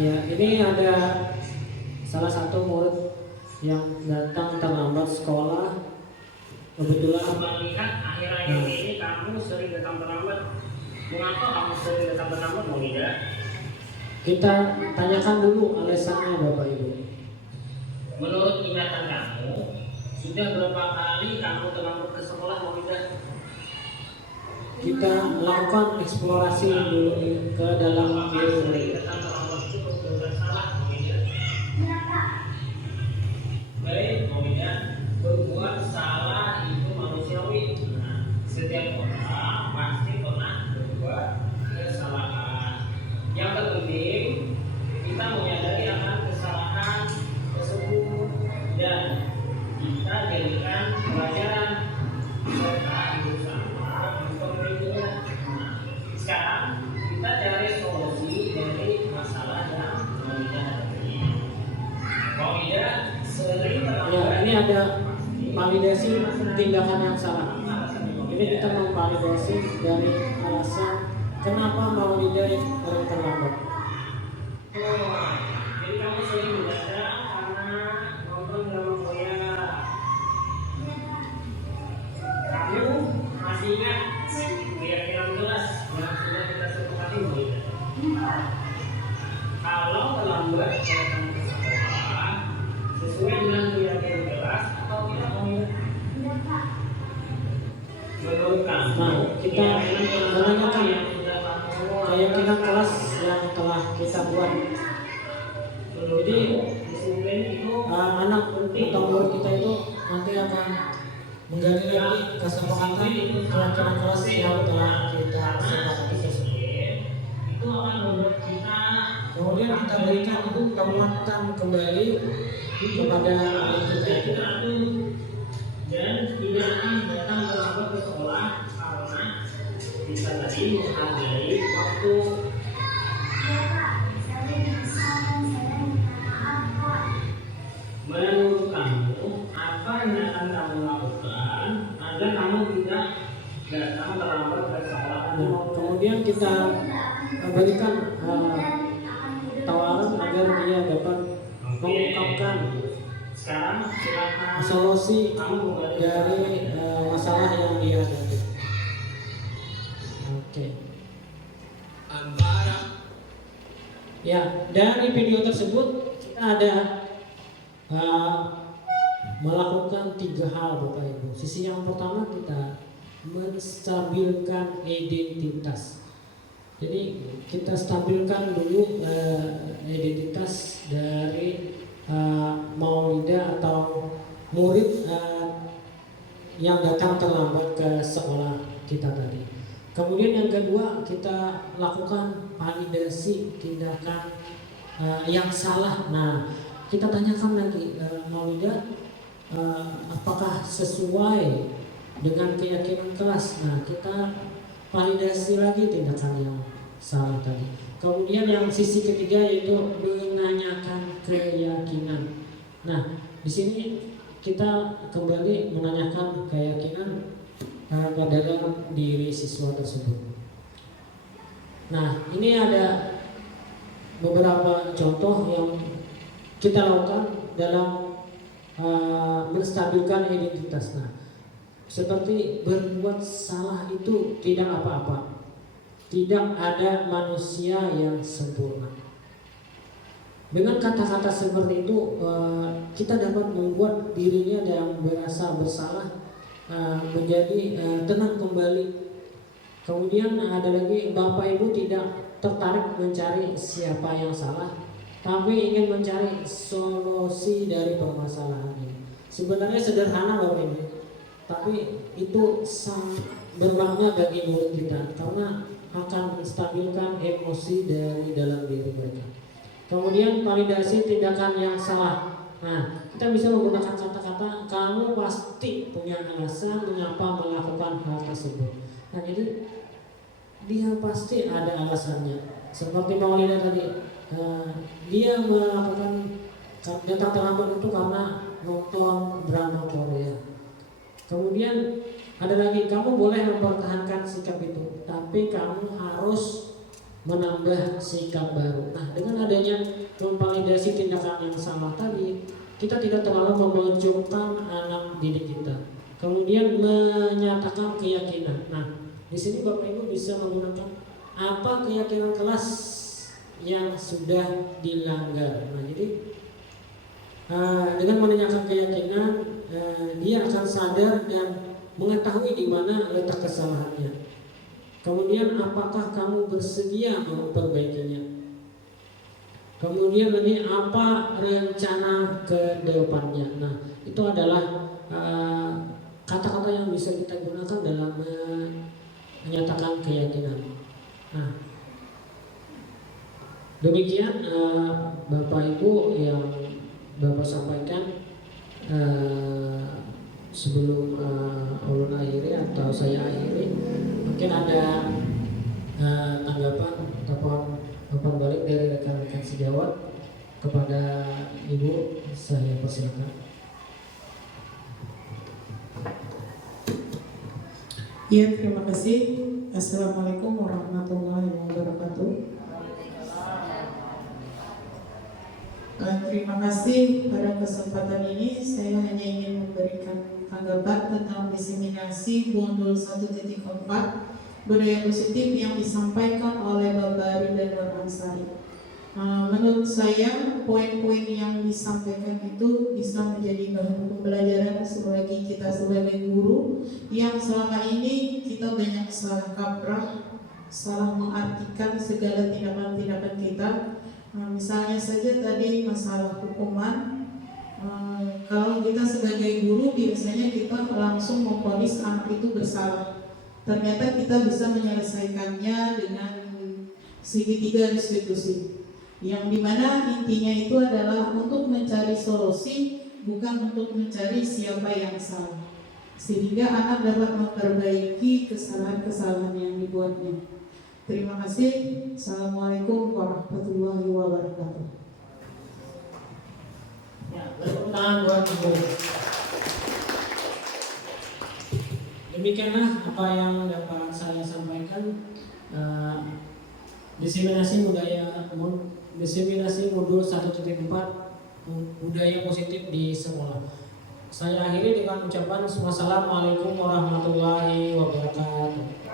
Ya, ini ada salah satu murid yang datang terlambat sekolah, kebetulan Melihat akhir-akhir ini kamu sering datang terlambat. Mengapa kamu sering datang terlambat, Maulida? kita tanyakan dulu alasannya Bapak Ibu. Menurut ingatan kamu, sudah berapa kali kamu terlambat ke sekolah, Maulida? Kita lakukan eksplorasi dulu ke dalam diri mereka. Datang terlambat itu berbuat salah, Maulida. Baik, Maulida, berbuat salah itu manusiawi. Nah, setiap orang pasti pernah berbuat kesalahan. Yang terpenting kita menyadari akan kesalahan tersebut dan kita jadikan pelajaran serta berusaha untuk berikutnya. Nah, sekarang kita cari solusi dari masalah yang Maulida hadapi. Maulida sering Ya, terlambat. ini ada validasi tindakan yang salah. Ini kita memvalidasi dari alasan kenapa Maulida sering terlambat. Jadi kamu sering begadang karena nonton drama Korea. Kamu masih ingat keyakinan jelas yang sudah kita sepakati, Maulida? Kalau terlambat datang ke sekolah sesuai dengan keyakinan jelas atau tidak, Maulida? Menurut kamu, Nah, kita menanyakan yang sudah kamu keyakinan kelas yang telah kita buat. Jadi disiplin itu anak atau murid kita itu nanti akan menggali lagi kesepakatan keyakinan kelas yang telah kita sepakati tersebut. itu akan membuat kita Kemudian kita berikan itu penguatan kembali kepada kita itu. dan tidak akan datang terlambat ke sekolah karena kita tadi menghargai waktu. Menurut kamu, apa yang akan kamu lakukan agar kamu tidak datang terlambat ke sekolah? Nah, kemudian kita berikan tawaran agar dia dapat mengungkapkan Sekarang silakan solusi kamu kembali dari masalah yang dia hadapi. Oke. Ya, dari video tersebut kita ada melakukan 3 hal Bapak Ibu. Sisi yang pertama kita menstabilkan identitas. Jadi kita stabilkan dulu identitas dari Maulida atau murid yang datang terlambat ke sekolah kita tadi. Kemudian yang kedua kita lakukan validasi tindakan yang salah. Nah, kita tanyakan lagi Maulida apakah sesuai dengan keyakinan kelas. Nah, kita validasi lagi tindakan yang salah tadi. Kemudian yang sisi ketiga yaitu menanyakan keyakinan. Nah, di sini kita kembali menanyakan keyakinan ke dalam diri siswa tersebut. Nah, ini ada beberapa contoh yang kita lakukan dalam menstabilkan identitas. Nah, seperti berbuat salah itu tidak apa-apa. Tidak ada manusia yang sempurna. Dengan kata-kata seperti itu kita dapat membuat dirinya yang merasa bersalah menjadi tenang kembali. Kemudian ada lagi, Bapak Ibu tidak tertarik mencari siapa yang salah, tapi ingin mencari solusi dari permasalahan ini. Sebenarnya sederhana Bapak Ibu, tapi itu sangat bermakna bagi murid kita karena akan menstabilkan emosi dari dalam diri mereka. Kemudian validasi tindakan yang salah. Nah, kita bisa menggunakan kata-kata kamu pasti punya alasan mengapa melakukan hal tersebut. Nah, jadi dia pasti ada alasannya. Seperti Maulida tadi, dia melakukan datang terlambat itu karena nonton drama Korea. Kemudian ada lagi, kamu boleh mempertahankan sikap itu, tapi kamu harus menambah sikap baru. Nah, dengan adanya memvalidasi tindakan yang salah tadi, kita tidak terlalu memojokkan anak didik kita. kemudian menyatakan keyakinan. Nah, di sini Bapak Ibu bisa menggunakan apa keyakinan kelas yang sudah dilanggar. Nah, jadi dengan menanyakan keyakinan, dia akan sadar dan mengetahui di mana letak kesalahannya. Kemudian apakah kamu bersedia memperbaikinya? Kemudian nanti apa rencana ke depannya? Nah, itu adalah kata-kata yang bisa kita gunakan dalam menyatakan keyakinan. Nah, demikian Bapak Ibu yang Bapak sampaikan sebelum ulun akhiri atau saya akhiri. Mungkin ada tanggapan ataupun umpan balik dari rekan-rekan sejawat kepada Ibu, saya persilakan. Ya, terima kasih. Assalamualaikum warahmatullahi wabarakatuh. Terima kasih pada kesempatan ini. Saya hanya ingin memberikan tanggapan tentang diseminasi modul 1.4 budaya positif yang disampaikan oleh Bapak Ridwan Ansari. Menurut saya poin-poin yang disampaikan itu bisa menjadi bahan pembelajaran sebagai kita sebagai guru yang selama ini kita banyak salah kaprah, salah mengartikan segala tindakan-tindakan kita. Misalnya saja tadi masalah hukuman, kalau kita sebagai guru biasanya kita langsung memvonis anak itu bersalah. Ternyata kita bisa menyelesaikannya dengan segitiga restitusi, yang dimana intinya itu adalah untuk mencari solusi, bukan untuk mencari siapa yang salah, sehingga anak dapat memperbaiki kesalahan-kesalahan yang dibuatnya. Terima kasih. Assalamualaikum warahmatullahi wabarakatuh. Ya, tepuk tangan buat Ibu. Demikianlah apa yang dapat saya sampaikan. Diseminasi modul 1.4 budaya positif di sekolah. Saya akhiri dengan ucapan wassalamualaikum warahmatullahi wabarakatuh.